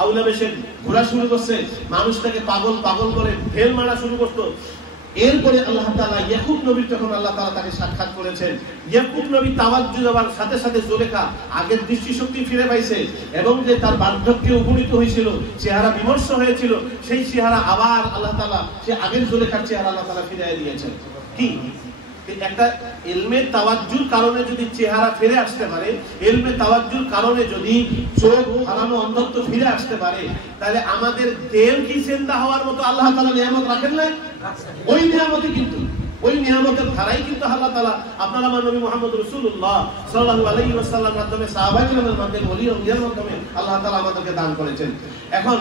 আউলা বেশে ঘোরা শুরু করছে, মানুষটাকে পাগল পাগল করে ঢেল মারা শুরু করতো। এরপরে আল্লাহ তাআলা ইয়াকুব নবীর যখন আল্লাহ তাআলা তাকে সাক্ষাৎ করেছেন, ইয়াকুব নবী তাওয়াজ্জুহ দেওয়ার সাথে সাথে জুলেখা আগের দৃষ্টিশক্তি ফিরে পাইছে, এবং যে তার বার্ধক্যে উপনীত হয়েছিল, চেহারা বিমর্ষ হয়েছিল, সেই চেহারা আবার আল্লাহ তাআলা সে আগের জুলেখার চেহারা আল্লাহ তাআলা ফিরিয়ে দিয়েছেন। কি একটা ইলমে তাওয়াজ্জুর কারণে যদি চেহারা ফিরে আসতে পারে, ইলমে তাওয়াজ্জুর কারণে যদি চোখ হারানো অন্ধত্ব ফিরে আসতে পারে, তাহলে আমাদের দেল কি জিন্দা হওয়ার মতো আল্লাহ তাআলা নিয়ামত রাখেন না? ওই নিয়ামতই কিন্তু, ওই নিয়ামতের ধারাই কিন্তু আল্লাহ তাআলা আপনার আমার নবী মুহাম্মদ রাসূলুল্লাহ সাল্লাল্লাহু আলাইহি ওয়াসাল্লামের মাধ্যমে, সাহাবায়ে কেরামের মাধ্যমে, ওলি আউলিয়ার মাধ্যমে আল্লাহ তাআলা আমাদেরকে দান করেছেন। এখন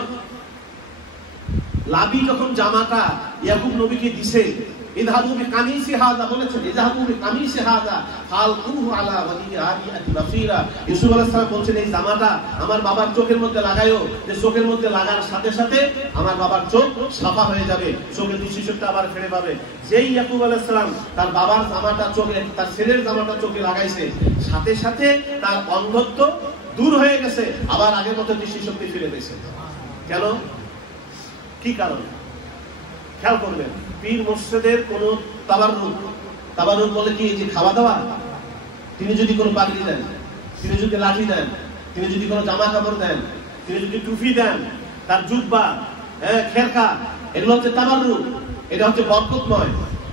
লাবি যখন জামাটা ইয়াকুব নবীকে দিছে, ইযহাবু বিকামিসি হাযা বলেছেন, ইযহাবু বিকামিসি হাযা ফালকুহু আলা ওয়ালিয়াতি বাসীরা। ইউসুফ আলাইহিস সালাম বলছেন, এই জামাটা আমার বাবার চোখের মধ্যে লাগায়ো, যে চোখের মধ্যে লাগার সাথে সাথে আমার বাবার চোখ সাফা হয়ে যাবে, চোখের দৃষ্টিশক্তি আবার ফিরে পাবে। যেই ইয়াকুব আলাইহিস সালাম তার বাবার জামাটা চোখে, তার ছেলের জামাটা চোখে লাগাইছে, সাথে সাথে তার অন্ধত্ব দূর হয়ে গেছে, আবার আগের মতো দৃষ্টিশক্তি ফিরে পেয়েছে। কেন? কি কারণ? খেয়াল করবেন, পীর মুর্শিদের কোন তাবাররুক বলে কি যে খাওয়া দাওয়া, তিনি যদি কোনো পাগড়ি দেন, তিনি যদি লাঠি দেন, তিনি যদি কোনো জামা কাপড় দেন, তিনি যদি টুপি দেন, তার জুব্বা, খেরকা, এগুলো হচ্ছে তাবাররুক, এটা হচ্ছে বরকতময়।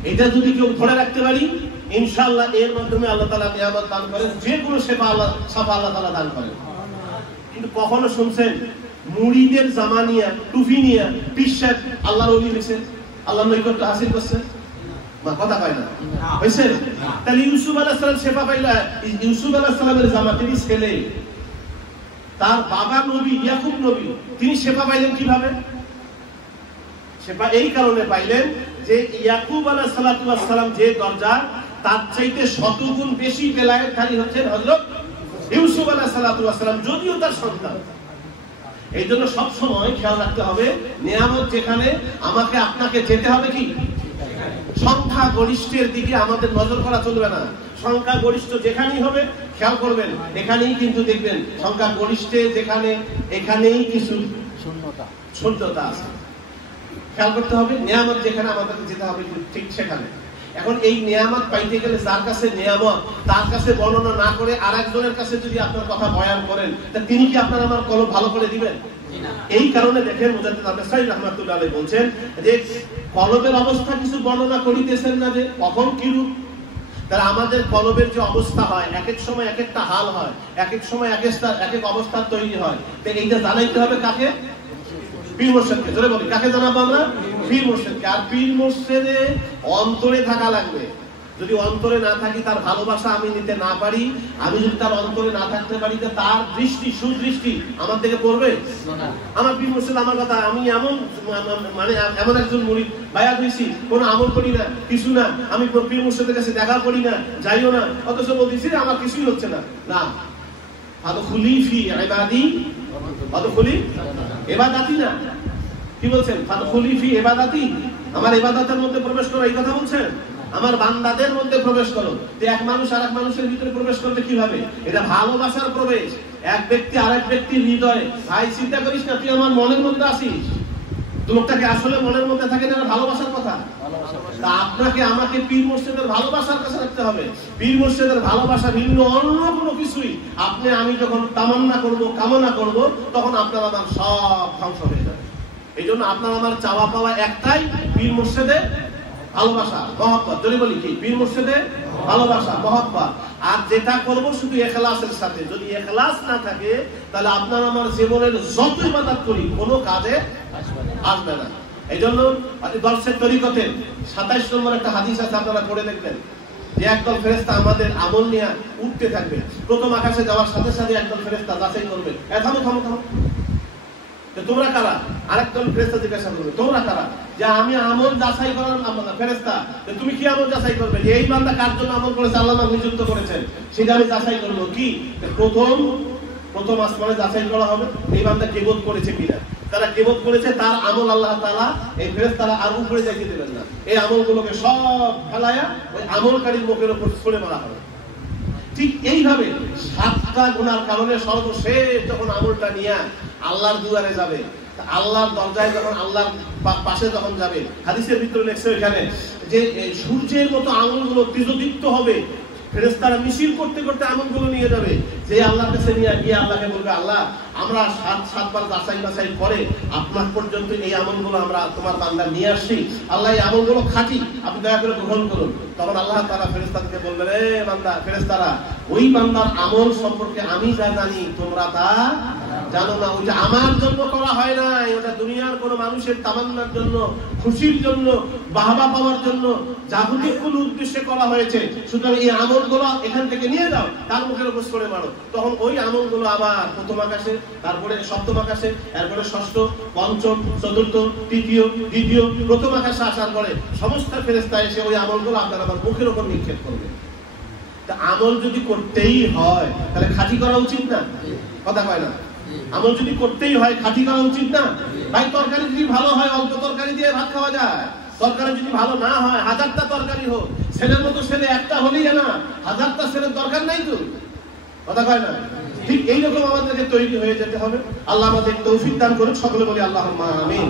এটা যদি কেউ ধরে রাখতে পারি, ইনশাআল্লাহ এর মাধ্যমে আল্লাহ তাআলা নিয়ামত দান করেন, যে কোনো সেবা আল্লাহ তাআলা দান করেন। কিন্তু কখনো শুনছেন মুরিদের জামা নিয়া, টুপি নিয়া পীর সাহেব আল্লাহর ওলি হয়েছে, আল্লাহর নৈকট্য হাসিল করছে? কথা কয় না, হয়েছে? তাহলে ইউসুফ আলাইহিস সালাম শেফা পাইলা, ইউসুফ আলাইহিস সালামের জামা, তিনি ছেলে, তার বাবা নবী ইয়াকুব নবী, তিনি শেফা পাইলেন কিভাবে? শেফা এই কারণে পাইলেন যে ইয়াকুব আলাইহিস সালাম যে দরজা, তার চাইতে শতগুণ বেশি বেলায়েতধারী হচ্ছেন হযরত ইউসুফ আলাইহিস সালাম, যদিও তার সন্তান। এই জন্য সব সময় খেয়াল রাখতে হবে, নিয়ামত যেখানে, আমাকে আপনাকে যেতে হবে কি সংখ্যা গরিষ্ঠের দিকে আমাদের নজর করা চলবে না। সংখ্যা গরিষ্ঠ যেখানেই হবে, খেয়াল করবেন, এখানেই কিন্তু দেখবেন সংখ্যা গরিষ্ঠে যেখানে, এখানেই কিছু শূন্যতা আছে। খেয়াল করতে হবে, নিয়ামত যেখানে আমাদেরকে যেতে হবে ঠিক সেখানে। এখন এই নিয়ামত পাইতে গেলে যার কাছে নিয়ামত, তার কাছে বর্ণনা না করে আরেকজনের কাছে যদি আপনার কথা বয়ান করেন, তা তিনি কি আপনার আমার কলম ভালো করে দিবেন? এই কারণে দেখেন মুজাদ্দিদ আহমদ সাইদ রাহমাতুল্লাহ আলাইহি বলছেন যে কলবের অবস্থা কিছু বর্ণনা করিতেছেন না, যে কখন কি রূপ। তাহলে আমাদের কলবের যে অবস্থা হয়, এক এক সময় এক একটা হাল হয়, এক এক সময় এক এক অবস্থার তৈরি হয়। তো এইটা জানাইতে হবে কাকে? পীর মুর্শিদকে। ধরে বলি, কাকে জানাবো আমরা? পীর মুর্শিদকে। আর পীর মুর্শিদে অন্তরে থাকা লাগবে। যদি অন্তরে না থাকি, তার ভালোবাসা আমি নিতে না পারি, আমি যদি তার অন্তরে না থাকতে পারি, তার দৃষ্টি সুদৃষ্টি আমার দিকে পড়বে। আমার পীর মুর্শিদ আমার কথা, আমি এমন মানে এমন একজন মুরিদ, বায়াত হইছি, কোনো আমল করি না, কিছু না, আমি পীর মুর্শিদের কাছে দেখা করি না, যাইও না, অথচ বলতেছি আমার কিছুই হচ্ছে না। না, ফাদখুলি ফি ইবাদি, ফাদখুলি ইবাদাতি না, কি বলছেন? ফাদখুলি ফি ইবাদাতি, আমার ইবাদতের মধ্যে প্রবেশ করো, এই কথা বলছেন। আমার বান্দাদের মধ্যে প্রবেশ করো। এক মানুষ আর এক মানুষের ভিতরে প্রবেশ করলে কিভাবে? এটা ভালোবাসার প্রবেশ। এক ব্যক্তি আরেক ব্যক্তির হৃদয়ে। ভাই চিন্তা করিস না, তুই আমার মনের মধ্যে আসিস, লোকটাকে আসলে মনের মধ্যে থাকে না, ভালোবাসার কথা। তা আপনাকে আমাকে পীর মুর্শিদের ভালোবাসার কাছে রাখতে হবে। পীর মুর্শিদের ভালোবাসা ভিন্ন অন্য কোনো কিছুই আপনি আমি যখন তামান্না করব, কামনা করব, তখন আপনার আমার সব ধ্বংস হয়ে যাবে। এই জন্য আপনার আমার চাওয়া পাওয়া একটাই, পীর মুর্শিদের ভালোবাসা, মহব্বত। যদি বলি কি, পীর মুর্শিদে ভালোবাসা, মহব্বত। আর যেটা করব শুধু ইখলাসের সাথে। যদি ইখলাস না থাকে, তাহলে আপনার আমার জীবনের যত ইবাদত করি কোনো কাজে আসবে না। এই জন্য দর্শের তরিকতের 27 নম্বর একটা হাদিস আছে, আপনারা পড়ে দেখবেন, যে একদল ফেরেশতা আমাদের আমল নিয়ে উঠতে থাকবে। প্রথম আকাশে যাওয়ার সাথে সাথে একদল ফেরেশতা যাচাই করবে, থামো থামো থামো, তোমরা কারা? আরেকজন ফেরেশতা জিজ্ঞাসা করবে, তোমরা কারা? যে আমি আমল যাচাই করার ফেরেশতা। তুমি কি আমল যাচাই করবে? যে এই বান্দা কার জন্য আমল করেছে, আল্লাহ আমাকে নিযুক্ত করেছেন, সেটা আমি যাচাই করবো। কি? প্রথম আসমানে যাচাই করা হবে এই বান্দা কিবত করেছে কিনা। তারা কিবত করেছে, তার আমল আল্লাহ তাআলা এই ফেরেশতারা আর উপরে যাইতে দেবেন না। এই আমলগুলোকে সব ফেলায়া ওই আমলকারীর মুখের উপর ছুঁড়ে মারা হবে। ঠিক এইভাবে 7টা গুনার কারণে সর্বশেষ যখন আমলটা নিয়ে আল্লাহর দুয়ারে যাবে, আল্লাহর দরজায় যখন আল্লাহর পাশে যখন যাবে, হাদিসের ভিতরে লেখছে এখানে যে সূর্যের মতো আঙুলগুলো তেজদীপ্ত হবে। ফেরেশতারা মিছিল করতে করতে আমলগুলো নিয়ে যাবে, যে আল্লাহর কাছে নিয়ে গিয়ে আল্লাহকে বলবে, আল্লাহ আমরা 7বার যাচাই করে আপনার পর্যন্ত এই আমলগুলো আমরা তোমার বান্দা নিয়ে আসছি, আল্লাহ এই আমলগুলো খাঁটি, আপনি দয়া করে গ্রহণ করুন। তখন আল্লাহ তাআলা ফেরেশতাদেরকে বলবেন, এ বান্দা, ফেরেশতারা, ওই বান্দার আমল সম্পর্কে আমি যা জানি তোমরা তা জানো না। ওইটা আমার জন্য করা হয় নাই, ওটা দুনিয়ার কোন মানুষের তামান্নার জন্য, খুশির জন্য, বাহবা পাওয়ার জন্য, জাগতিক কোন উদ্দেশ্যে করা হয়েছে। সুতরাং এই আমলগুলো এখান থেকে নিয়ে যাও, তার মুখের উপর ছুঁড়ে মারো। তখন ওই আমলগুলো আবার প্রথম আকাশে, তারপরে সপ্তম আকাশে, এরপরে ষষ্ঠ, পঞ্চম, চতুর্থ, তৃতীয়, দ্বিতীয়, প্রথম আকাশে আসার পরে সমস্ত ফেরেশতা এসে ওই আমলগুলো আপনার আবার মুখের উপর নিক্ষেপ করবে। তা আমল যদি করতেই হয় তাহলে খাঁটি করা উচিত না? কথা কয় না? আমল যদি করতেই হয় খাঁটি করা উচিত না? ভাই, তরকারি যদি ভালো হয় অল্প তরকারি দিয়ে ভাত খাওয়া যায়। তরকারি যদি ভালো না হয় 1000টা তরকারি হোক, ছেলের মতো ছেলে একটা হলেই না, 1000টা ছেলের দরকার নাই তো। কথা কয় না? ঠিক এইরকম আমাদেরকে তৈরি হয়ে যেতে হবে। আল্লাহ আমাদের তৌফিক দান করুন, সকলে বলি আল্লাহুম্মা আমিন।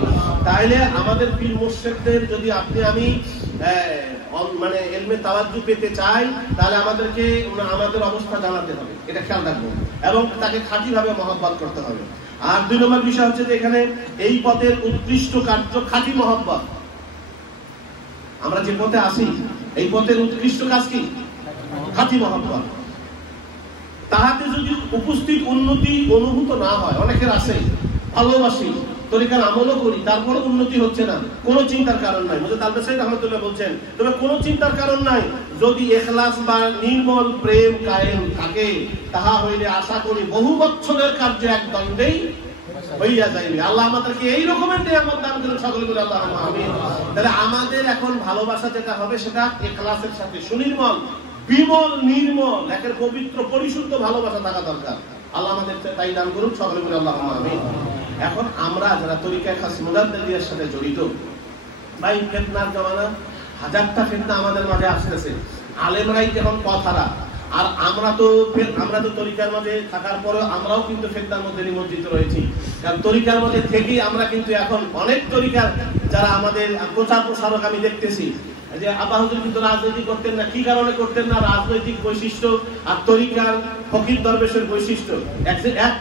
তাইলে আমাদের পীর মুর্শিদদের যদি আপনি আমি মানে ইলমে তাওয়াজ্জু পেতে চাই, তাহলে আমাদেরকে আমাদের অবস্থা জানাতে হবে, এটা খেয়াল রাখবো, এবং তাকে খাঁটি ভাবে মহব্বত করতে হবে। আর 2 নম্বর বিষয় হচ্ছে যে এখানে এই পথের উৎকৃষ্ট কার্য খাঁটি মহব্বত। আমরা যে পথে আসি এই পথের উৎকৃষ্ট কাজ কি? খাঁটি মহব্বত। তাহাতে যদি উপস্থিত উন্নতি অনুভূত না হয়, অনেকের আছে ভালোবাসি, তরিকার আমলও করি, তারপরে উন্নতি হচ্ছে না, কোনো চিন্তার কারণ নাই। মুজাদ্দিদ আল-বাসরি রাহমাতুল্লাহ বলছেন, তবে কোনো চিন্তার কারণ নাই, যদি ইখলাস বা নির্মল প্রেম কায়েম থাকে, তাহা হইলে আশা করি বহু বছরের কার্য এক দণ্ডেই হইয়া যাইবে। আল্লাহ আমাদেরকে এই রকমের নিয়ামত দান করুন, সকলে বলি আল্লাহুম্মা আমিন। তাহলে আমাদের এখন ভালোবাসা যেটা হবে সেটা ইখলাসের সাথে সুনির্মল, বিমল, নির্মল, একের পবিত্র পরিশুদ্ধ ভালোবাসা থাকা দরকার। আল্লাহ আমাদের তাই দান করুন, সকলে বলি আল্লাহুম্মা আমিন। এখন আমরা যারা তরিকায়ে খাস মুজাদ্দিদিয়ার সাথে জড়িত, ভাই ফিতনার জামানা, 1000টা ফিতনা আমাদের মাঝে আসতেছে। আলেমরাই যখন কথারা, আর আমরা তো তরিকার মাঝে থাকার পরে আমরাও কিন্তু ফিতনার মধ্যে নিমজ্জিত রয়েছি। কারণ তরিকার মধ্যে থেকেই আমরা কিন্তু এখন অনেক তরিকার যারা আমাদের প্রচার প্রসারক আমি দেখতেছি যে আবা হুজুর কিন্তু রাজনীতি করতেন না। কি কারণে করতেন না? রাজনৈতিক বৈশিষ্ট্য আর তরিকার ফকির দরবেশের বৈশিষ্ট্য এক।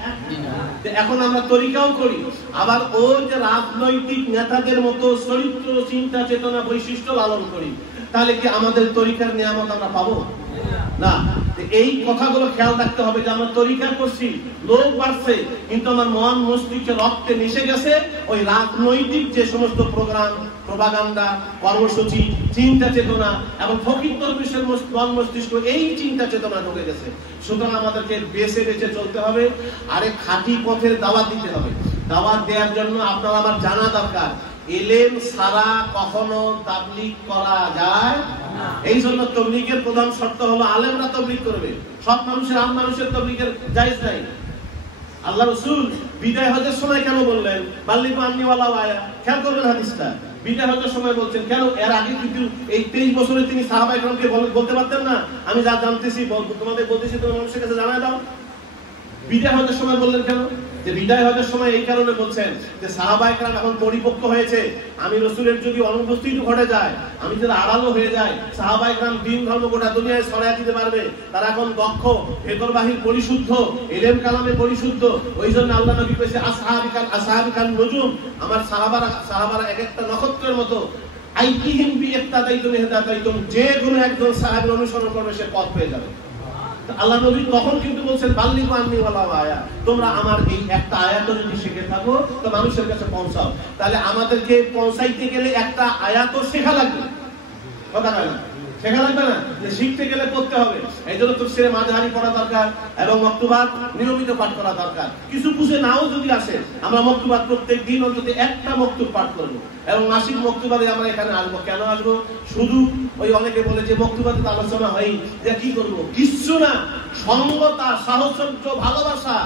এখন আমরা তরিকাও করি, আবার ওই যে রাজনৈতিক নেতাদের মতো চরিত্র, চিন্তা, চেতনা, বৈশিষ্ট্য লালন করি। তাহলে কি আমাদের তরিকার নিয়ামত আমরা পাবো না? এই কথাগুলো খেয়াল রাখতে হবে যে আমরা তরিকা করছি, লোক বাড়ছে, কিন্তু আমার মন মস্তিষ্কে রক্তে মিশে গেছে ওই রাজনৈতিক যে সমস্ত প্রোগ্রাম, প্রোপাগান্ডা, কর্মসূচি, চিন্তা চেতনা এবং ফকির দরবেশের মন মস্তিষ্ক এই চিন্তা চেতনা ঢুকে গেছে। সুতরাং আমাদেরকে বেছে বেছে চলতে হবে, আরে খাঁটি পথের দাওয়াত দিতে হবে। দাওয়াত দেওয়ার জন্য আপনার আমার জানা দরকার, ইলম ছাড়া কখনো তাবলীগ করা যায় না। এই জন্য তাবলীগের প্রধান শর্ত হলো আলেমরা তাবলীগ করবে, সব মানুষের আম মানুষের তাবলীগের জায়েজ নাই। আল্লাহ রাসূল বিদায় হজের সময় কেন বললেন বাল্লিগু আন্নী ওয়ালাউ আয়া? খেয়াল করবেন হাদিসটা। বিদায় হজের সময় বলছেন কেন? এর আগে কিন্তু এই 23 বছরে তিনি সাহাবায়ে কেরামকে বলতে পারতেন না, আমি যা জানতেছি তোমাদের বলতেছি, তোমরা মানুষের কাছে জানায় দাও। বিদায় হজের সময় বললেন কেন? যে বিদায় হজের সময় এই কারণে বলছেন যে সাহাবায়ে কেরাম এখন পরিপক্ক হয়েছে, আমি রাসূলের যদি অনুপস্থিতি ঘটে যায়, আমি যদি আড়ালো হয়ে যায়, সাহাবায়ে কেরাম দ্বীন ধর্ম গোটা দুনিয়ায় ছড়ায় দিতে পারবে। তারা এখন দক্ষ, ভেতর বাহির পরিশুদ্ধ, ইলম কালামে পরিশুদ্ধ। ওই জন্য আল্লাহ নবী কইছে আসহাবিকান নুজুম, আমার সাহাবারা এক একটা নক্ষত্রের মতো। আইকিহিম বিইক্তাদাইতুম ইহদাদাইতুম, যে কোনো একজন সাহাবীর অনুসরণ করবে সে পথ পেয়ে যাবে। আল্লাহ নবী তখন কিন্তু বলছেন বাল্লিগু আন্নী ওয়ালাউ আয়া, তোমরা আমার এই একটা আয়াত যদি শিখে থাকো তো মানুষের কাছে পৌঁছাও। তাহলে আমাদেরকে পৌঁছাইতে গেলে একটা আয়াতও শেখা লাগবে। কথা হয় না, শেখা লাগবে না, যে শিখতে গেলে করতে হবে। এই জন্য তাফসীরে মাযহারি পড়া দরকার এবং মাকতুবাত নিয়মিত পাঠ করা দরকার। কিছু বুঝে নাও যদি আসে, আমরা মাকতুবাত প্রত্যেক দিন অন্তত একটা মাকতুব পাঠ করব এবং মাসিক মাকতুবাতে আমরা এখানে আসবো। কেন আসবো? শুধু ওই অনেকে বলে যে মাকতুবাতে আলোচনা হয় যে কি করব, কিচ্ছু না। সঙ্গতা, সাহচর্য, ভালোবাসা।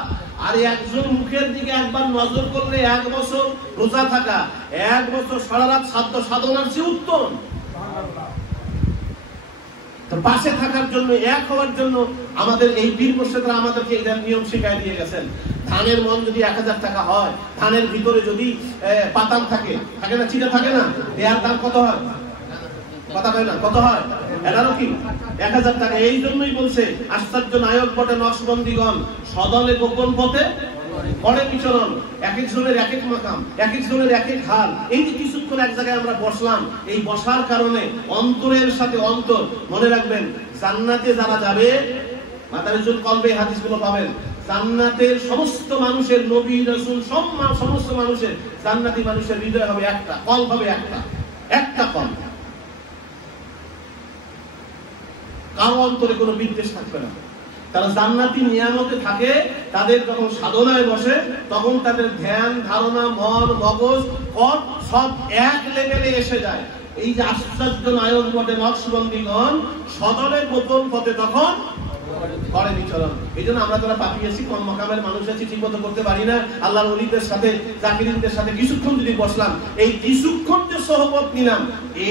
আর একজন মুখের দিকে একবার নজর করলে 1 বছর রোজা থাকা, 1 বছর সারা রাত সাধনার চেয়ে উত্তম। তো পাশে থাকার জন্য, এক হওয়ার জন্য আমাদের এই পীর মুর্শিদরা আমাদেরকে এই নিয়ম শিখাই দিয়ে গেছেন। ধানের মন যদি 1000 টাকা হয়, ধানের ভিতরে যদি পাতাম থাকে না, চিটা থাকে না, এর দাম কত হয়? কথা হয় না, কত হয়? এটারও কি 1000 টাকা। এই জন্যই বলছে আশ্চর্য নায়ক বটে নকশবন্দিগণ, সদলে গোপন পথে পরে বিচরণ। এক একজনের এক এক মাকাম, এক একজনের এক এক হাল। এই যে কিছুক্ষণ এক জায়গায় আমরা বসলাম, এই বসার কারণে অন্তরের সাথে অন্তর, মনে রাখবেন জান্নাতে যারা যাবে, মাদারিজুল কলবে হাদিসগুলো পাবেন, জান্নাতের সমস্ত মানুষের, নবী রাসূল সমস্ত মানুষের, জান্নাতি মানুষের হৃদয় হবে একটা, কলব হবে একটা কলব। কারো অন্তরে কোনো বিদ্বেষ থাকবে না। তারা জান্নাতি নিয়ামতে থাকে, তাদের যখন সাধনায় বসে তখন তাদের ধ্যান, ধারণা, মন, মগজ সব এক লেভেলে এসে যায়। এই যে আশ্চর্য নায়ক বটে নকশবন্দিগণ, সদলে গোপন পথে তখন করে বিচরণ। এই জন্য আমরা যারা পাপী আছি, কম মাকামের মানুষ আছি, ঠিক মতো করতে পারি না, আল্লাহর ওলিদের সাথে, জাকিরিনদের সাথে কিছুক্ষণ যদি বসলাম, এই কিছুক্ষণ যে সহবত নিলাম,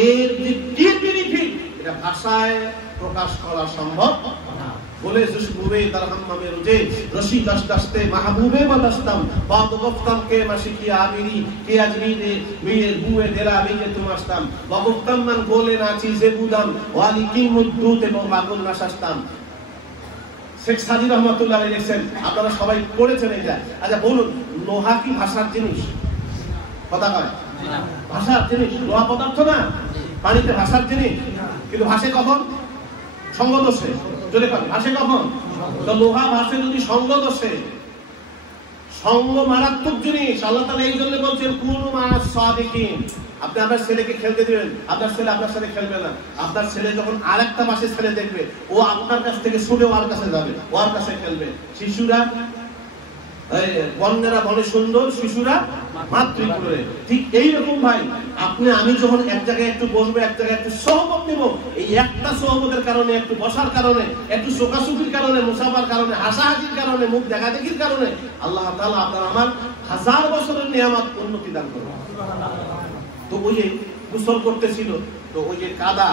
এর যে কি বেনিফিট, এটা ভাষায় প্রকাশ করা সম্ভব না। বলে সুশবুবে তারহাম্মামে রোজে রশি দাসতে মাহবুবে মাদাস্তাম বাদ গফতাম কে মাশিকি আমিরি কে আজমিরে মিয়ে বুয়ে দেলা মিয়ে তুমাস্তাম বাবুতাম মান বলে নাচি যে বুদাম ওয়ালি কি মুদ্দুত এবং বাগুন নাশাস্তাম। শেখ সাদি রহমাতুল্লাহ আলাইহি লিখেন, আপনারা সবাই পড়েছেন এটা। আচ্ছা বলুন, লোহা কি ভাষার জিনিস? কথা কয় ভাষার জিনিস? লোহা পদার্থ না, পানিতে ভাষার জিনিস। কিন্তু ভাষে কখন? সঙ্গদোষে। যদি ভাষে কখন? তো লোহা ভাষে যদি সঙ্গদোষে। সঙ্গ মারাত্মক জিনিস। আল্লাহ তাআলা এই জন্য বলছেন কুনু মা'আস সাদিকিন। আপনি আপনার ছেলেকে খেলতে দিবেন, আপনার ছেলে আপনার সাথে খেলবে না। আপনার ছেলে যখন আরেকটা পাশে ছেলে দেখবে, ও আপনার কাছ থেকে ছুটে ওর কাছে যাবে, ওর কাছে খেলবে। শিশুরা বন্যেরা বলে সুন্দর, শিশুরা মাতৃকুলে। ঠিক এইরকম ভাই, আপনি আমি যখন এক জায়গায় একটু বসবো, এক জায়গায় একটু সহবত নিব, এই একটা সহবতের কারণে, একটু বসার কারণে, একটু শোকাশুকির কারণে, মুসাফার কারণে, হাসাহাসির কারণে, মুখ দেখাদেখির কারণে আল্লাহ তাআলা আপনার আমার 1000 বছরের নিয়ামত উন্নতি দান করবে। তো ওই যে গোসল করতেছিল, তো ওই যে কাদা,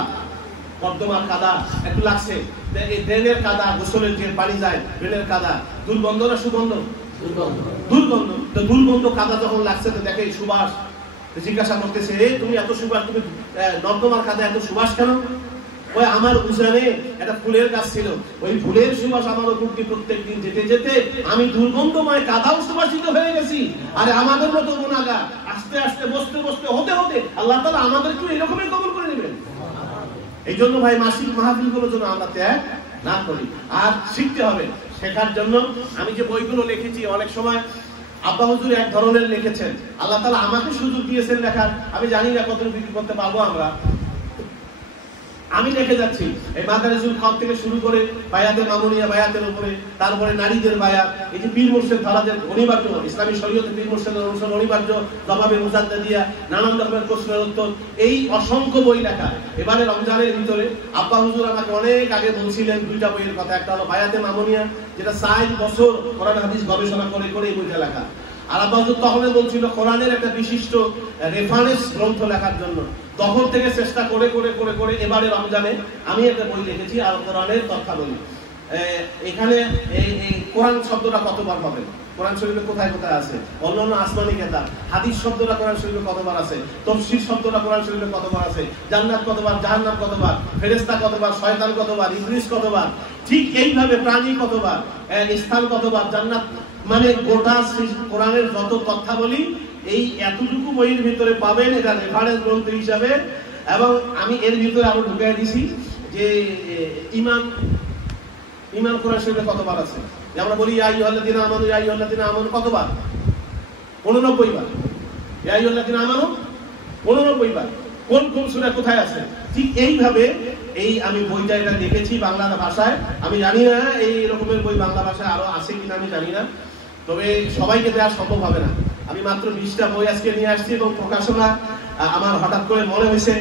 কর্দমার কাদা একটু লাগছে, এই ড্রেনের কাদা, গোসলের যে পানি যায় ড্রেনের কাদা, দুর্গন্ধ না সুগন্ধ? দুর্গন্ধ। তো দুর্গন্ধ কাদা যখন লাগছে, তো দেখে সুবাস, জিজ্ঞাসা করতেছে, তুমি এত সুবাস, তুমি নর্দমার কাদা এত সুবাস কেন? ওই আমার উজানে একটা ফুলের গাছ ছিল, ওই ফুলের সুবাস আমার উপর দিয়ে প্রত্যেকদিন যেতে যেতে আমি দুর্গন্ধময় কাদাও সুবাসিত হয়ে গেছি। আরে আমাদের মতো গুনাহগার আস্তে আস্তে বসতে বসতে হতে হতে আল্লাহ তাআলা আমাদেরকে এরকমই কবুল করে নেবেন। এই জন্য ভাই মাসিক মাহফিলগুলোর জন্য আমরা ত্যাগ না করি। আর শিখতে হবে। শেখার জন্য আমি যে বইগুলো লিখেছি, অনেক সময় আব্বা হুজুর এক ধরনের লিখেছেন, আল্লাহ তাআলা আমাকে সুযোগ দিয়েছেন লেখার, আমি জানি না কতটুকু বিক্রি করতে পারবো আমরা। আমি লিখে যাচ্ছি এই মাদারিজুল কলব থেকে শুরু করে বায়াতে মামুনিয়া, বায়াতের উপরে, তারপরে নারীদের বায়াত, এই যে পীর মুর্শিদ ধারাদের অনিবার্য, ইসলামী শরীয়তে পীর মুর্শিদের অনুসরণ অনিবার্য, জবাবে মুজাদ্দিদিয়া, নানান রকমের প্রশ্নের উত্তর, এই অসংখ্য বই লেখা। এবারে রমজানের ভিতরে আব্বা হুজুর আমাকে অনেক আগে বলছিলেন 2টা বইয়ের কথা। একটা হলো বায়াতে মামুনিয়া, যেটা 4 বছর কোরআন হাদিস গবেষণা করে করে এই বইটা লেখা। আর আব্বা হুজুর তখন বলছিল কোরআনের একটা বিশিষ্ট রেফারেন্স গ্রন্থ লেখার জন্য। তখন থেকে চেষ্টা করে করে করে করে এবারে রমজানে আমি একটা বই লিখেছি, আর কোরআনের তথ্যাবলী। এখানে এই কোরআন শব্দটা কতবার পাবেন, কোরআন শরীফে কোথায় কোথায় আছে, অন্যান্য আসমানি কিতাব, হাদিস শব্দটা কোরআন শরীফে কতবার আছে, তাফসীর শব্দটা কোরআন শরীফে কতবার আছে, জান্নাত কতবার, জাহান্নাম কতবার, ফেরেশতা কতবার, শয়তান কতবার, ইবলিস কতবার, ঠিক এইভাবে প্রাণী কতবার, স্থান কতবার, জান্নাত, মানে গোটা কোরআনের যত তথ্যাবলী এই এতটুকু বইয়ের ভিতরে পাবেন। এটা রেফারেন্স গ্রন্থ হিসাবে। এবং আমি এর ভিতরে আরো ঢুকিয়ে দিছি যে ঈমান কোরআন শরীফে কতবার আছে। আমরা বলি ইয়া আইয়ুহাল্লাযীনা আমানু, ইয়া আইয়ুহাল্লাযীনা আমানু কতবার? 89 বার। ইয়া আইয়ুহাল্লাযীনা আমানু 89 বার। কোন কোন সূরা কোথায় আছে? ঠিক এইভাবে আমি বইটা এটা লিখেছি বাংলা ভাষায়। আমি জানি না এই রকমের বই বাংলা ভাষায় আরো আছে কিনা আমি জানি না, তবে সবাইকে দেওয়া সম্ভব হবে না। আমি মাত্র 20টা বই আজকে নিয়ে আসছি এবং প্রকাশনা আমার হঠাৎ করে মনে হয়েছে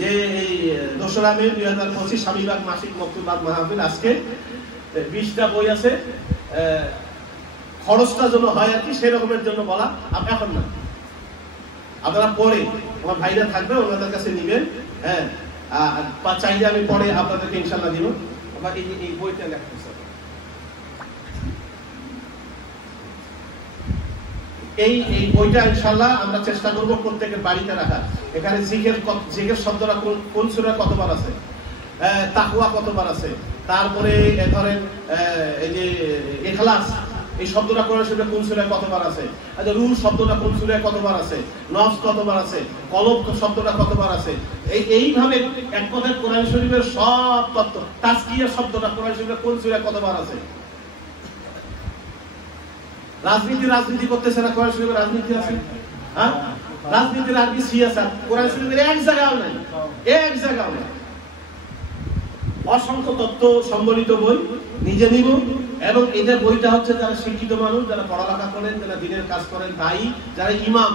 যে এই 2রা মে 2025 স্বামীবাগ মাসিক মক্তবাদ মাহফিল, আজকে 20টা বই আছে, খরচটা যেন হয় আর কি সেরকমের জন্য বলা। এখন না, আপনারা পরে আমার ভাইরা থাকবে ওনাদের কাছে নিবেন, হ্যাঁ, চাইলে আমি পরে আপনাদেরকে ইনশাল্লাহ দিব। এই বইটা লেখা এই বইটা ইনশাআল্লাহ আমরা চেষ্টা করব প্রত্যেকের বাড়িতে রাখার। এখানে জিকির শব্দটা কোন সূরা কতবার আছে, তাকওয়া কতবার আছে, তারপরে ধরেন এই যে ইখলাস এই শব্দটা কোরআন শরীফে কোন সূরায় কতবার আছে, আচ্ছা রূহ শব্দটা কোন সূরায় কতবার আছে, নফস কতবার আছে, কলব শব্দটা কতবার আছে, এইভাবে এক কথায় কোরআন শরীফের সব তত্ত্ব। তাজকিয়া শব্দটা কোরআন শরীফে কোন সূরায় কতবার আছে। রাজনীতি করতেছে না কোরআন শরীফে, রাজনীতি আছে, হ্যাঁ, রাজনীতির আরবি সিয়াসাত কোরআন শরীফের এক জায়গাও নাই, এক জায়গাও নাই। অসংখ্য তত্ত্ব সম্বলিত বই নিজে নিব, এবং এটা বইটা হচ্ছে যারা শিক্ষিত মানুষ, যারা পড়ালেখা করেন, যারা দিনের কাজ করেন, তাই যারা ইমাম,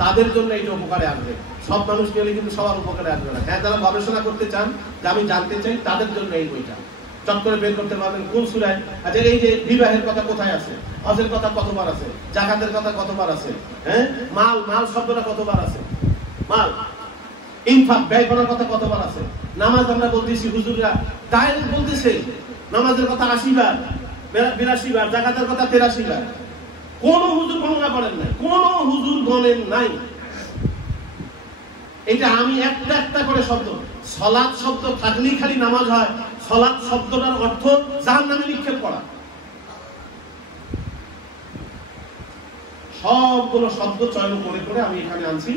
তাদের জন্য এটা উপকারে আসবে। সব মানুষ গেলে কিন্তু সবার উপকারে আসবে না। হ্যাঁ, যারা গবেষণা করতে চান, যে আমি জানতে চাই, তাদের জন্য এই বইটা চট করে বের করতে পারবেন কোন সূরায়। আচ্ছা এই যে বিবাহের কথা কোথায় আছে, হজের কথা কতবার আছে, যাকাতের কথা কতবার আছে, হ্যাঁ, মাল শব্দটা কতবার আছে, মাল ইনফাক ব্যয় করার কথা কতবার আছে, নামাজ আমরা বলতেছি হুজুররা তাই বলতেছে নামাজের কথা 80 বার, 82 বার, যাকাতের কথা 83 বার। কোন হুজুর গণনা করেন নাই, কোন হুজুর গণেন নাই। এটা আমি একটা একটা করে শব্দ, সালাত শব্দ থাকলেই খালি নামাজ হয়, সালাত শব্দটার অর্থ জাহান্নামে নিক্ষেপ করা। সবগুলো শব্দ চয়ন করে করে আমি এখানে আনছি,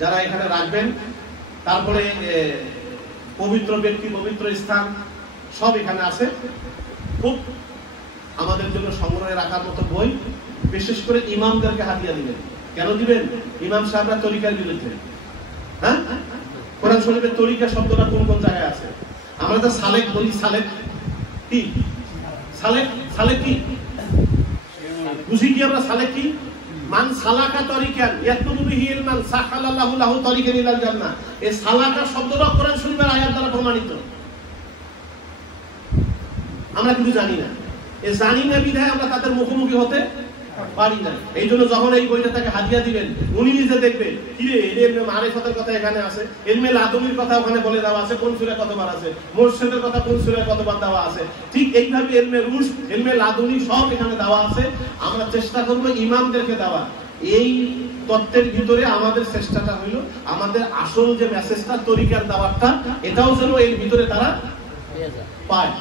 যারা এখানে রাখবেন। তারপরে পবিত্র ব্যক্তি, পবিত্র স্থান সব এখানে আছে। খুব আমাদের জন্য সংগ্রহে রাখার মতো বই। বিশেষ করে ইমামদেরকে হাদিয়া দিবেন। কেন দিবেন? ইমাম সাহেবরা তরিকার বিরুদ্ধে। হ্যাঁ, কোরআন শরীফের তরিকা শব্দটা কোন কোন জায়গায় আছে? আমরা তো সালেক বলি, সালেক কি? সালেক কি বুঝি কি আমরা? সালেক কি? মান সালাকা তরিকান ইয়াতলুবু বিহি ইলমান সাহালাল্লাহু লাহু তরিকান ইলাল জান্নাহ। এই সালাকা শব্দটা কোরআন শরীফের আয়াত দ্বারা প্রমাণিত। আমরা কিন্তু জানি না, এই জানি না বিধায় আমরা তাদের মুখোমুখি হতে পারি না। এই জন্য যখন এই বইটা তাকে হাদিয়া দিবেন, উনি নিজে দেখবেন কিরে ইলমে মারিফাতের কথা এখানে আছে, ইলমে লাদুনির কথা ওখানে বলে দেওয়া আছে, কোন সূরায় কতবার আছে, মুরশিদের কথা কোন সূরায় কতবার দেওয়া আছে। ঠিক এইভাবে ইলমে রুশ, ইলমে লাদুনি সব এখানে দেওয়া আছে। আমরা চেষ্টা করব ইমামদেরকে দেওয়া। এই তত্ত্বের ভিতরে আমাদের চেষ্টাটা হইল আমাদের আসল যে মেসেজটা, তরিকার দাওয়াতটা, এটাও যেন এর ভিতরে তারা পায়।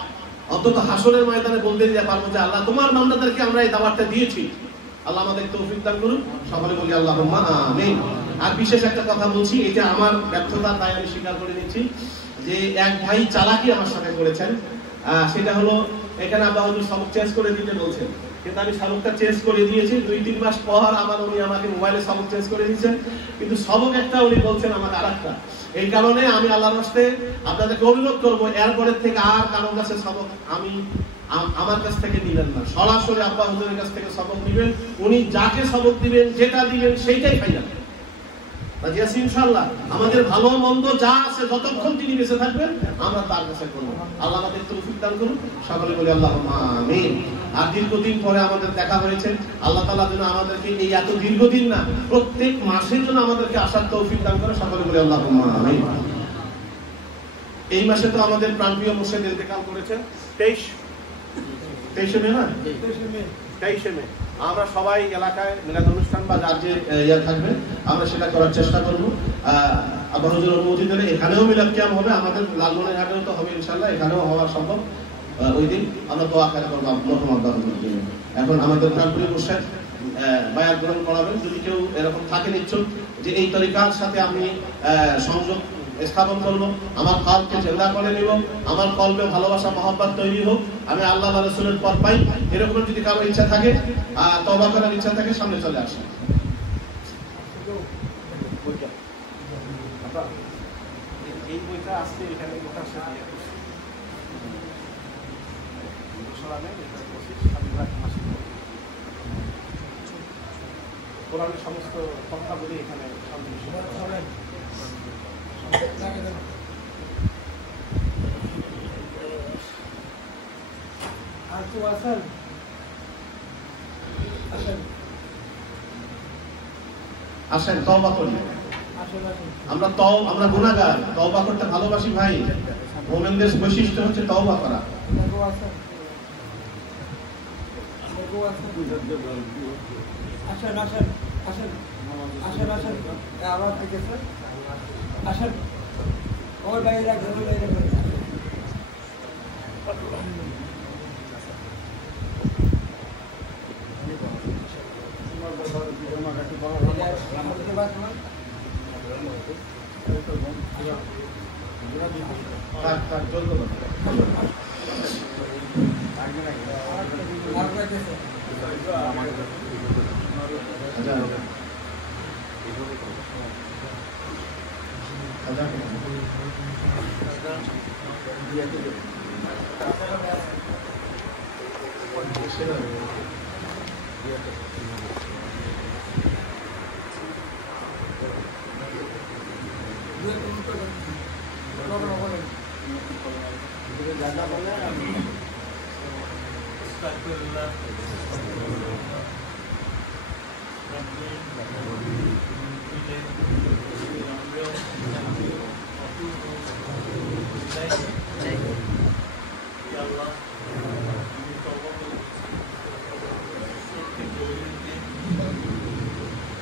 অন্তত হাসরের ময়দানে বলতে দিয়ে পারবো যে আল্লাহ তোমার বান্দাদেরকে আমরা এই দাওয়াতটা দিয়েছি। আল্লাহ আমাদের তৌফিক দান করুন। সকলে বলি আল্লাহুম্মা আমিন। আর বিশেষ একটা কথা বলছি, এটা আমার ব্যর্থতা, তাই আমি স্বীকার করে নিচ্ছি যে এক ভাই চালাকি আমার সাথে করেছেন। সেটা হলো এখানে আব্বা হুজুর সবক চেঞ্জ করে দিতে বলছেন, কিন্তু আমি সবকটা চেঞ্জ করে দিয়েছি। 2-3 মাস পর আবার উনি আমাকে মোবাইলে সবক চেঞ্জ করে দিয়েছেন, কিন্তু সবক একটা উনি বলছেন আমাকে আরেকটা। এই কারণে আমি আল্লাহর রাস্তে আপনাদেরকে অনুরোধ করবো, এরপরের থেকে আর কারোর কাছে সবক আমার কাছ থেকে নিবেন না, সরাসরি আব্বা হুজুরের কাছ থেকে সবক নিবেন। উনি যাকে সবক দিবেন, যেটা দিবেন, সেইটাই ফাইনাল। ইনশাআল্লাহ আমাদের ভালো মন্দ যা আছে, যতক্ষণ তিনি বেঁচে থাকবেন আমরা তার কাছে করবো। আল্লাহ আমাদের তৌফিক দান করুন। সকলে বলি আল্লাহুম্মা আমিন। আর দীর্ঘদিন পরে আমাদের দেখা হয়েছে, আল্লাহ তাআলা যেন আমাদেরকে এই এত দীর্ঘদিন না, প্রত্যেক মাসে যেন আমাদেরকে আসার তৌফিক দান করে। সকলে বলি আল্লাহুম্মা আমিন। এই মাসে তো আমাদের প্রাণপ্রিয় মুর্শিদ ইন্তেকাল করেছেন 23 মে না, 23 মে। আমরা সবাই এলাকায় মিলাদ অনুষ্ঠান বা যার যে ইয়া থাকবে আমরা সেটা করার চেষ্টা করবো। আব্বা হুজুর অনুমতি দিলে এখানেও মিলাদ কিয়াম হবে, আমাদের লালমনিরহাটেও তো হবে ইনশাআল্লাহ, এখানেও হওয়া সম্ভব। ওই দিন আমরা দোয়া করে করবো মরহুম আব্বা হুজুর জন্য। এখন আমাদের প্রাণপ্রিয় মুর্শিদ বায়াত গ্রহণ করাবেন। যদি কেউ এরকম থাকে ইচ্ছুক যে এই তরিকার সাথে আমি সংযোগ স্থাপন করবো, আমার কলকে জিন্দা করে নিব, আমার কলবে ভালোবাসা মহব্বত তৈরি হোক, আমি আল্লাহ রাসূলের পথ পাই, এরকম যদি কারো ইচ্ছা থাকে, তওবা করার ইচ্ছা থাকে, সামনে চলে আসে। এই বইটা আজকে এখানে প্রকাশ্যে দিয়ে করছি কোরআনের সমস্ত কথাগুলি এখানে আসেন তওবা করি। আমরা গুনাহগার, তওবা করতে ভালোবাসি ভাই। মুমিনদের বৈশিষ্ট্য হচ্ছে তওবা করা।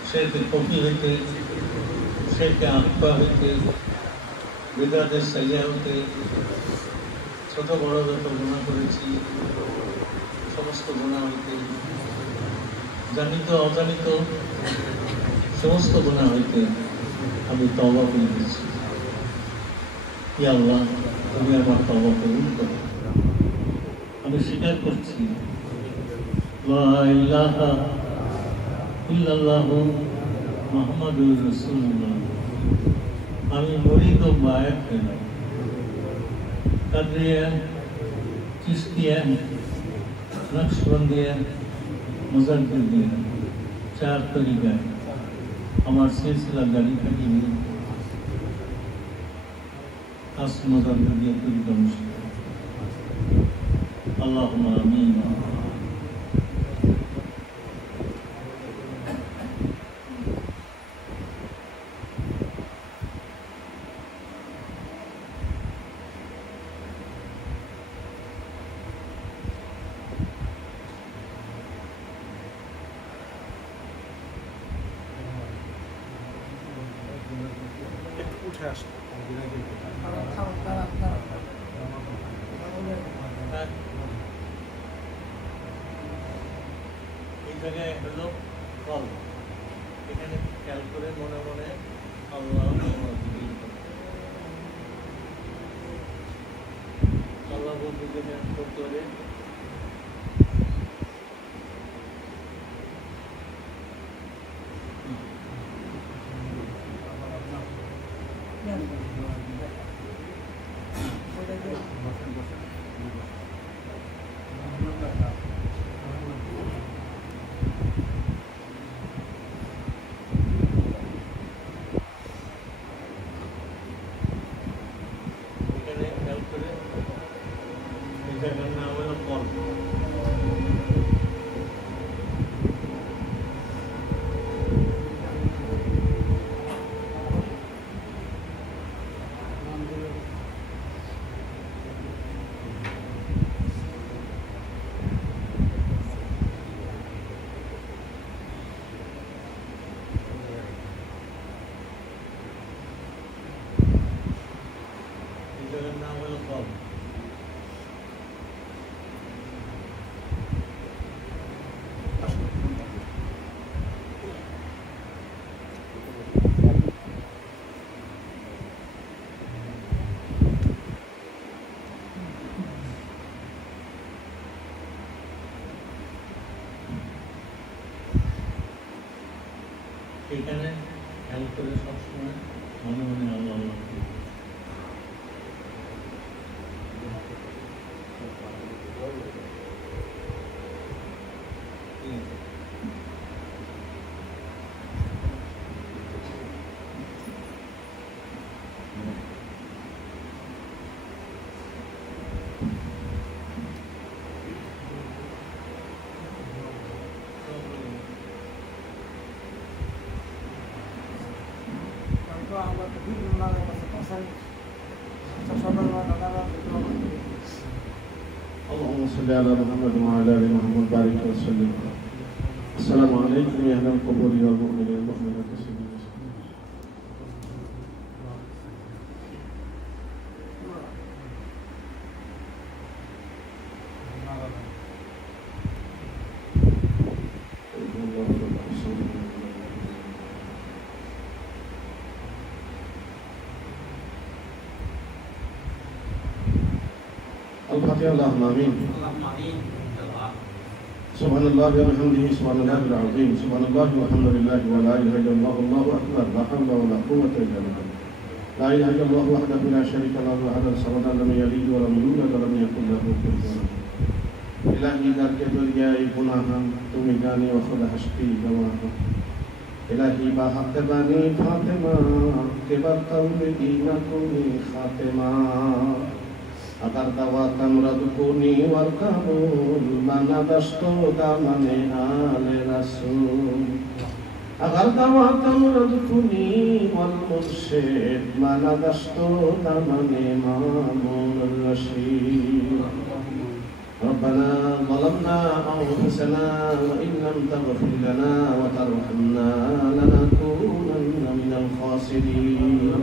শেরকে কফি হইতে, শেরকে আহ্বা হইতে, বিদাতের সাইয়া হইতে, ছোট বড় যত গুনাহ করেছি সমস্ত গুনাহ হইতে, জানিত অজানিত সমস্ত গুনাহ হইতে আমি তওবা করে দিয়েছি। ইয়া আল্লাহ, তুমি আমার তওবা কবুল করো। আমি স্বীকার করছি লা ইলাহা ইল্লাল্লাহু মুহাম্মাদুর রাসূলুল্লাহ। আমি মুরিদ ও বায়াত হইলাম। কাদরিয়া, চিশতিয়া, নকশবন্দিয়া, মুজাদ্দিদিয়া, চার তরিকায় আমার সিলসিলা গাড়ি কাটিয়ে আজ মুজাদ্দিদিয়া তরিকা মুশকিল। আল্লাহুম্মা আমিন। এই জায়গায় হলো কল, এখানে খেয়াল করে মনে মনে আল্লাহ আল্লাহ বলতে করতে হবে। এখানে খেয়াল করে সবসময় মনে মনে আল্লাহ আল্লাহ اللهم صل على محمد وعلى ال محمد بارك وسلم. السلام عليكم يا اهل القبور والمؤمنين والمؤمنات. الفاتحة. اللهم آمين. سبحان الله وبحمده سبحان الله العظيم سبحان الله والحمد لله ولا إله إلا الله والله أكبر لا حول ولا قوة إلا بالله. لا إله إلا الله وحده لا شريك له أحد الصمد لم يلد ولم يولد ولم يكن له كفوا أحد. إلهي در के दरियाए गुनाहम तुम्हें जाने व खुद हस्ती गवाह. إلهي बाहक बानी फातिमा के बरकौल दीना कोनी खातिमा. अगर दवातम रदकुनी वरकबूल माना दस्तो दामने आले रसूल. अगर दवातम रदकुनी वलमुर्शिद माना दस्तो दामने मामूल रशीद. ربنا ظلمنا أنفسنا وإن لم تغفر لنا وترحمنا لنكونن من الخاسرين.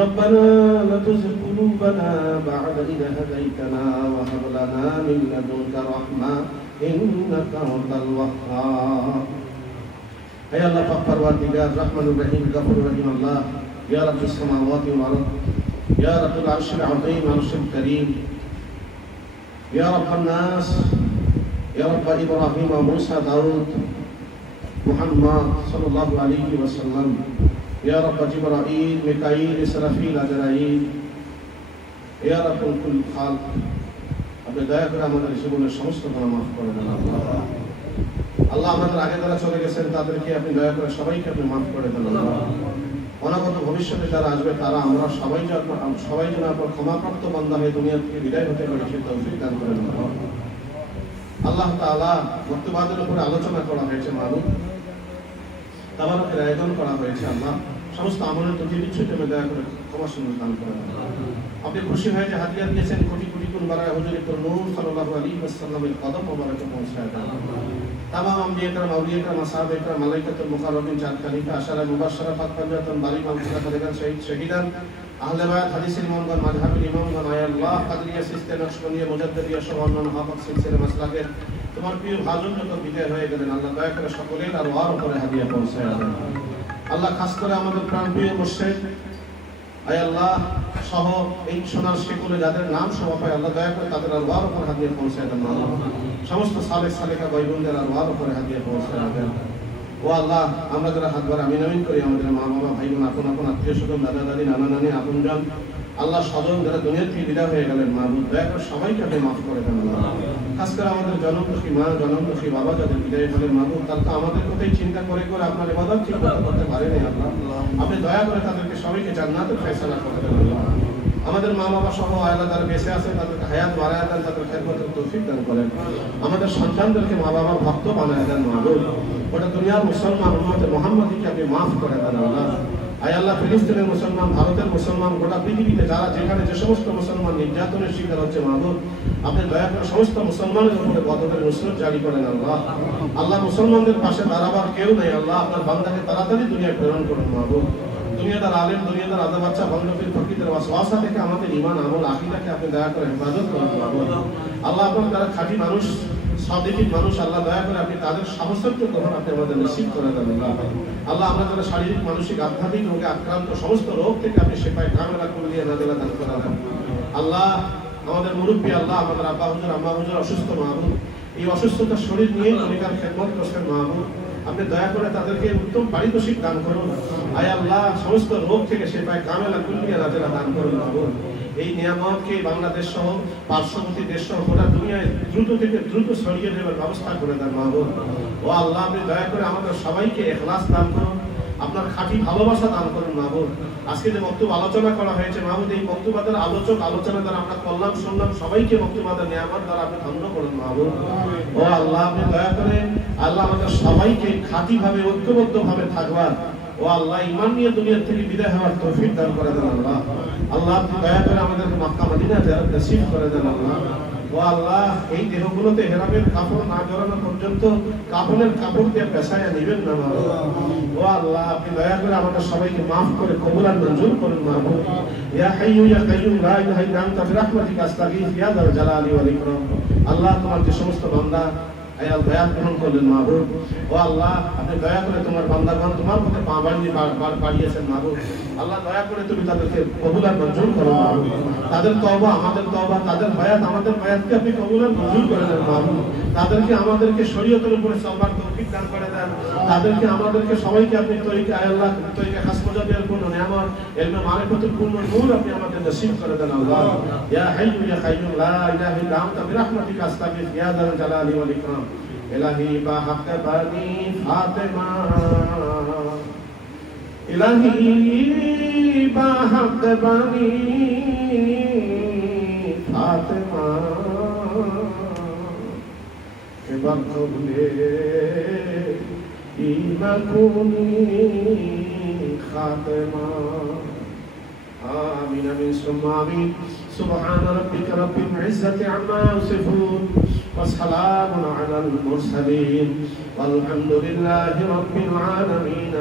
ربنا لا تزغ قلوبنا بعد إذ هديتنا وهب لنا من لدنك رحمة إنك أنت الوهاب. يا الله परवरदिगार रहमान रहीम गफूर रहीम अल्लाह या रब السماوات والأرض या रब العرش العظيم العرش الكريم يا رب الناس يا رب إبراهيم وموسى داود محمد صلى الله عليه وسلم يا رب جبرائيل ميكائيل إسرافيل عزرائيل يا رب كل خلق আপনি দয়া করে আমাদের জীবনের সমস্ত গুনাহ মাফ করে দেন আল্লাহ. আমাদের আগে যারা চলে গেছেন তাদেরকে আপনি দয়া করে সবাইকে আপনি মাফ করে দেন আল্লাহ. অনাগত ভবিষ্যতে যারা আসবে তারা আমরা সবাই যেন আপনার ক্ষমাপ্রাপ্ত বান্দা হয়ে দুনিয়া থেকে বিদায় হতে পারি সে তৌফিক দান করেন আল্লাহ তাআলা. বক্তব্যের উপরে আলোচনা করা হয়েছে, মানব তাবারকের আয়োজন করা হয়েছে আল্লাহ. সমস্ত আমলের প্রতি বিচ্ছুত দয়া করে ক্ষমা সুন্দর দান করেন। আপনি খুশি হয়ে যে হাদিয়া দিয়েছেন কোটি কোটি গুণ বাড়ায় হুজুর নূর সাল্লাল্লাহু আলাইহি ওয়াসাল্লামের কদম মোবারকে পৌঁছায় দেন। तमाम अंबिया करम औलिया करम असहाबे करम मलाइकातुल मुकर्रबीन चार खलीफा अशरा मुबश्शरा फातपाजातन बारी मामूला करेगन शहीद शहीदान अहले बैत हदीस इमामगण मजहबुल इमामगण आया अल्लाह कदरिया सिस्ते नक्शबंदिया मुजद्दिदिया शवानन हाफिज सिलसिला मसलाके তোমার প্রিয় ভাজন যত বিদায় হয়ে গেলেন আল্লাহ দয়া করে সকলের আর ওয়ার উপরে হাদিয়া পৌঁছায় দেন আল্লাহ। খাস করে আমাদের প্রাণপ্রিয় মুর্শিদ আয় আল্লাহ সহ এই সোনার শিকলে যাদের নাম শোভা পায় আল্লাহ দয়া করে তাদের আর ওয়ার উপরে হাদিয়া পৌঁছায় দেন আল্লাহ। সমস্ত সালেক সালেকা ভাইবোনদের আর ওয়ার উপরে হাদিয়া পৌঁছায় দেন ও আল্লাহ। আমরা যারা হাত ভরে আমিন আমিন করি আমাদের মা বাবা ভাই বোন আপন আপন আত্মীয় স্বজন দাদা দাদি নানা নানি আপনজন আল্লাহ স্বজন যারা দুনিয়া থেকে বিদায় হয়ে গেলেন মাহবুব দয়া করে সবাইকে আপনি মাফ করে দেন আল্লাহ। খাস করে আমাদের জনমুখী মা জনমুখী বাবা যাদের বিদায় হলেন মাহবুব তারা তো আমাদের কথাই চিন্তা করে করে আপনার ইবাদত ঠিক করতে পারেনি আল্লাহ। আপনি দয়া করে তাদেরকে সবাইকে জান্নাতের ফয়সালা করে দেন আল্লাহ। আমাদের মা বাবা সহ আল্লাহ যারা বেঁচে আছেন তাদেরকে হায়াত বাড়ায় দেন, তাদের খেদমতের তৌফিক দান করেন। আমাদের সন্তানদেরকে মা বাবার ভক্ত বানায় দেন মাহবুব। ওটা দুনিয়ার মুসলমান উম্মতে মুহাম্মাদীকে আপনি মাফ করে দেন আল্লাহ। আয় আল্লাহ ফিলিস্তিনের মুসলমান ভারতের মুসলমান গোটা পৃথিবীতে যারা যেখানে যে সমস্ত মুসলমান নির্যাতনের শিকার হচ্ছে মাহবুব আপনি দয়া করে সমস্ত মুসলমানের উপরে বদরের নুসরত জারি করেন আল্লাহ। আল্লাহ মুসলমানদের পাশে দাঁড়াবার কেউ নেই আল্লাহ। আপনার বান্দাকে তাড়াতাড়ি দুনিয়ায় প্রেরণ করুন মাহবুব। দুনিয়াদার আলেম দুনিয়াদার আদা বাচ্চা ভণ্ডপীর ফকিরের ওয়াসওয়াসা থেকে আমাদের ঈমান আমল আকীদাকে আপনি দয়া করে হেফাজত করুন মাহবুব। আল্লাহ আপনার যারা খাঁটি মানুষ সাদিক মানুষ আল্লাহ দয়া করে আপনি তাদের সাহসত্ব গ্রহণ আপনি আমাদের নসিব করে দেন আল্লাহ। আল্লাহ আমরা যারা শারীরিক মানসিক আধ্যাত্মিক রোগে আক্রান্ত সমস্ত রোগ থেকে আপনি সেপায় কামেলা করে দিয়ে নাজেলা দান করে দেন আল্লাহ। আমাদের মুরব্বী আল্লাহ আমাদের আব্বা হুজুর আম্মা হুজুর অসুস্থ মাহবুব এই অসুস্থতার শরীর নিয়ে কলিকার খেদমত করছেন মাহবুব আপনি দয়া করে তাদেরকে উত্তম পারিতোষিক দান করুন। আয় আল্লাহ সমস্ত রোগ থেকে সেপায় কামেলা কুল্লিয়া নাজেলা দান করুন মাহবুব। এই নিয়ামতকে বাংলাদেশ সহ পার্শ্ববর্তী দেশ সহ গোটা দুনিয়ায় দ্রুত থেকে দ্রুত ছড়িয়ে দেওয়ার ব্যবস্থা করে দেন মাহবুব। ও আল্লাহ আপনি দয়া করে আমাদের সবাইকে ইখলাস দান করুন, আপনার খাঁটি ভালোবাসা দান করুন মাহবুব। আজকে যে বক্তব্য আলোচনা করা হয়েছে মাহবুব এই বক্তব্যের আলোচক আলোচনা দ্বারা আমরা করলাম শুনলাম সবাইকে বক্তব্যের নিয়ামত দ্বারা আপনি ধন্য করুন মাহবুব। ও আল্লাহ আপনি দয়া করে আল্লাহ আমাদের সবাইকে খাঁটি ভাবে ঐক্যবদ্ধ ভাবে থাকবার ও আল্লাহ ঈমান নিয়ে দুনিয়া থেকে বিদায় হওয়ার তৌফিক দান করে দেন আল্লাহ। আল্লাহ আপনি দয়া করে আমাদেরকে মক্কা মদিনা জিয়ারত নসিব করে দেন আল্লাহ। ও আল্লাহ এই দেহগুলোতে হেরামের কাপড় না জড়ানো পর্যন্ত কাফনের কাপড় দিয়ে পেছায়া নেবেন না আল্লাহ। ও আল্লাহ আপনি দয়া করে আমাদের সবাইকে মাফ করে কবুল আর মঞ্জুর করেন মাহবুব। ইয়া হাইয়্যু ইয়া কাইয়্যুম লা ইলাহা ইল্লা আনতা বিরহমাতিকা আস্তাগীথ ইয়া যাল জালালি ওয়াল ইকরাম। আল্লাহ তোমার যে সমস্ত বান্দা আয়াল বায়াত গ্রহণ করলেন মাহবুব, ও আল্লাহ আপনি দয়া করে তোমার বান্দাগণ তোমার পথে পা বাড়িয়েছেন মাহবুব। আল্লাহ দয়া করে তুমি তাদেরকে কবুল আর মঞ্জুর করো মাহবুব। তাদের তওবা আমাদের তওবা, তাদের বায়াত আমাদের বায়াতকে আপনি কবুল আর মঞ্জুর করে দেন মাহবুব। তাদেরকে আমাদেরকে শরীয়তের উপরে চলবার তৌফিক দান করে দেন। তাদেরকে আমাদেরকে সবাইকে আপনি তরিকা আল্লাহ তরিকা খাস মজাবের পূর্ণ নিয়ামত ইলমে মারিফতের পূর্ণ নূর আপনি আমাদের নসিব করে দেন আল্লাহ। ইয়া হাইয়্যু ইয়া কাইয়্যুম লা ইলাহা ইল্লা আনতা বিরহমাতিকা আস্তাগীথ ইয়া যাল জালালি ওয়াল ইকরাম। ইলাহি বাহাক বানি ফাতেমা, ইলাহি বাহাক বানি ফাতেমা, এবার কবুলে ইমাকুনি খাতেমা। آمين آمين ثم آمين. سبحان ربك رب العزة عما يصفون وسلام على المرسلين والحمد لله رب العالمين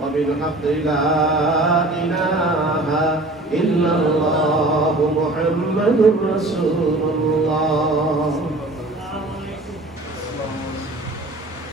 وبالحق لا إله إلا الله محمد رسول الله.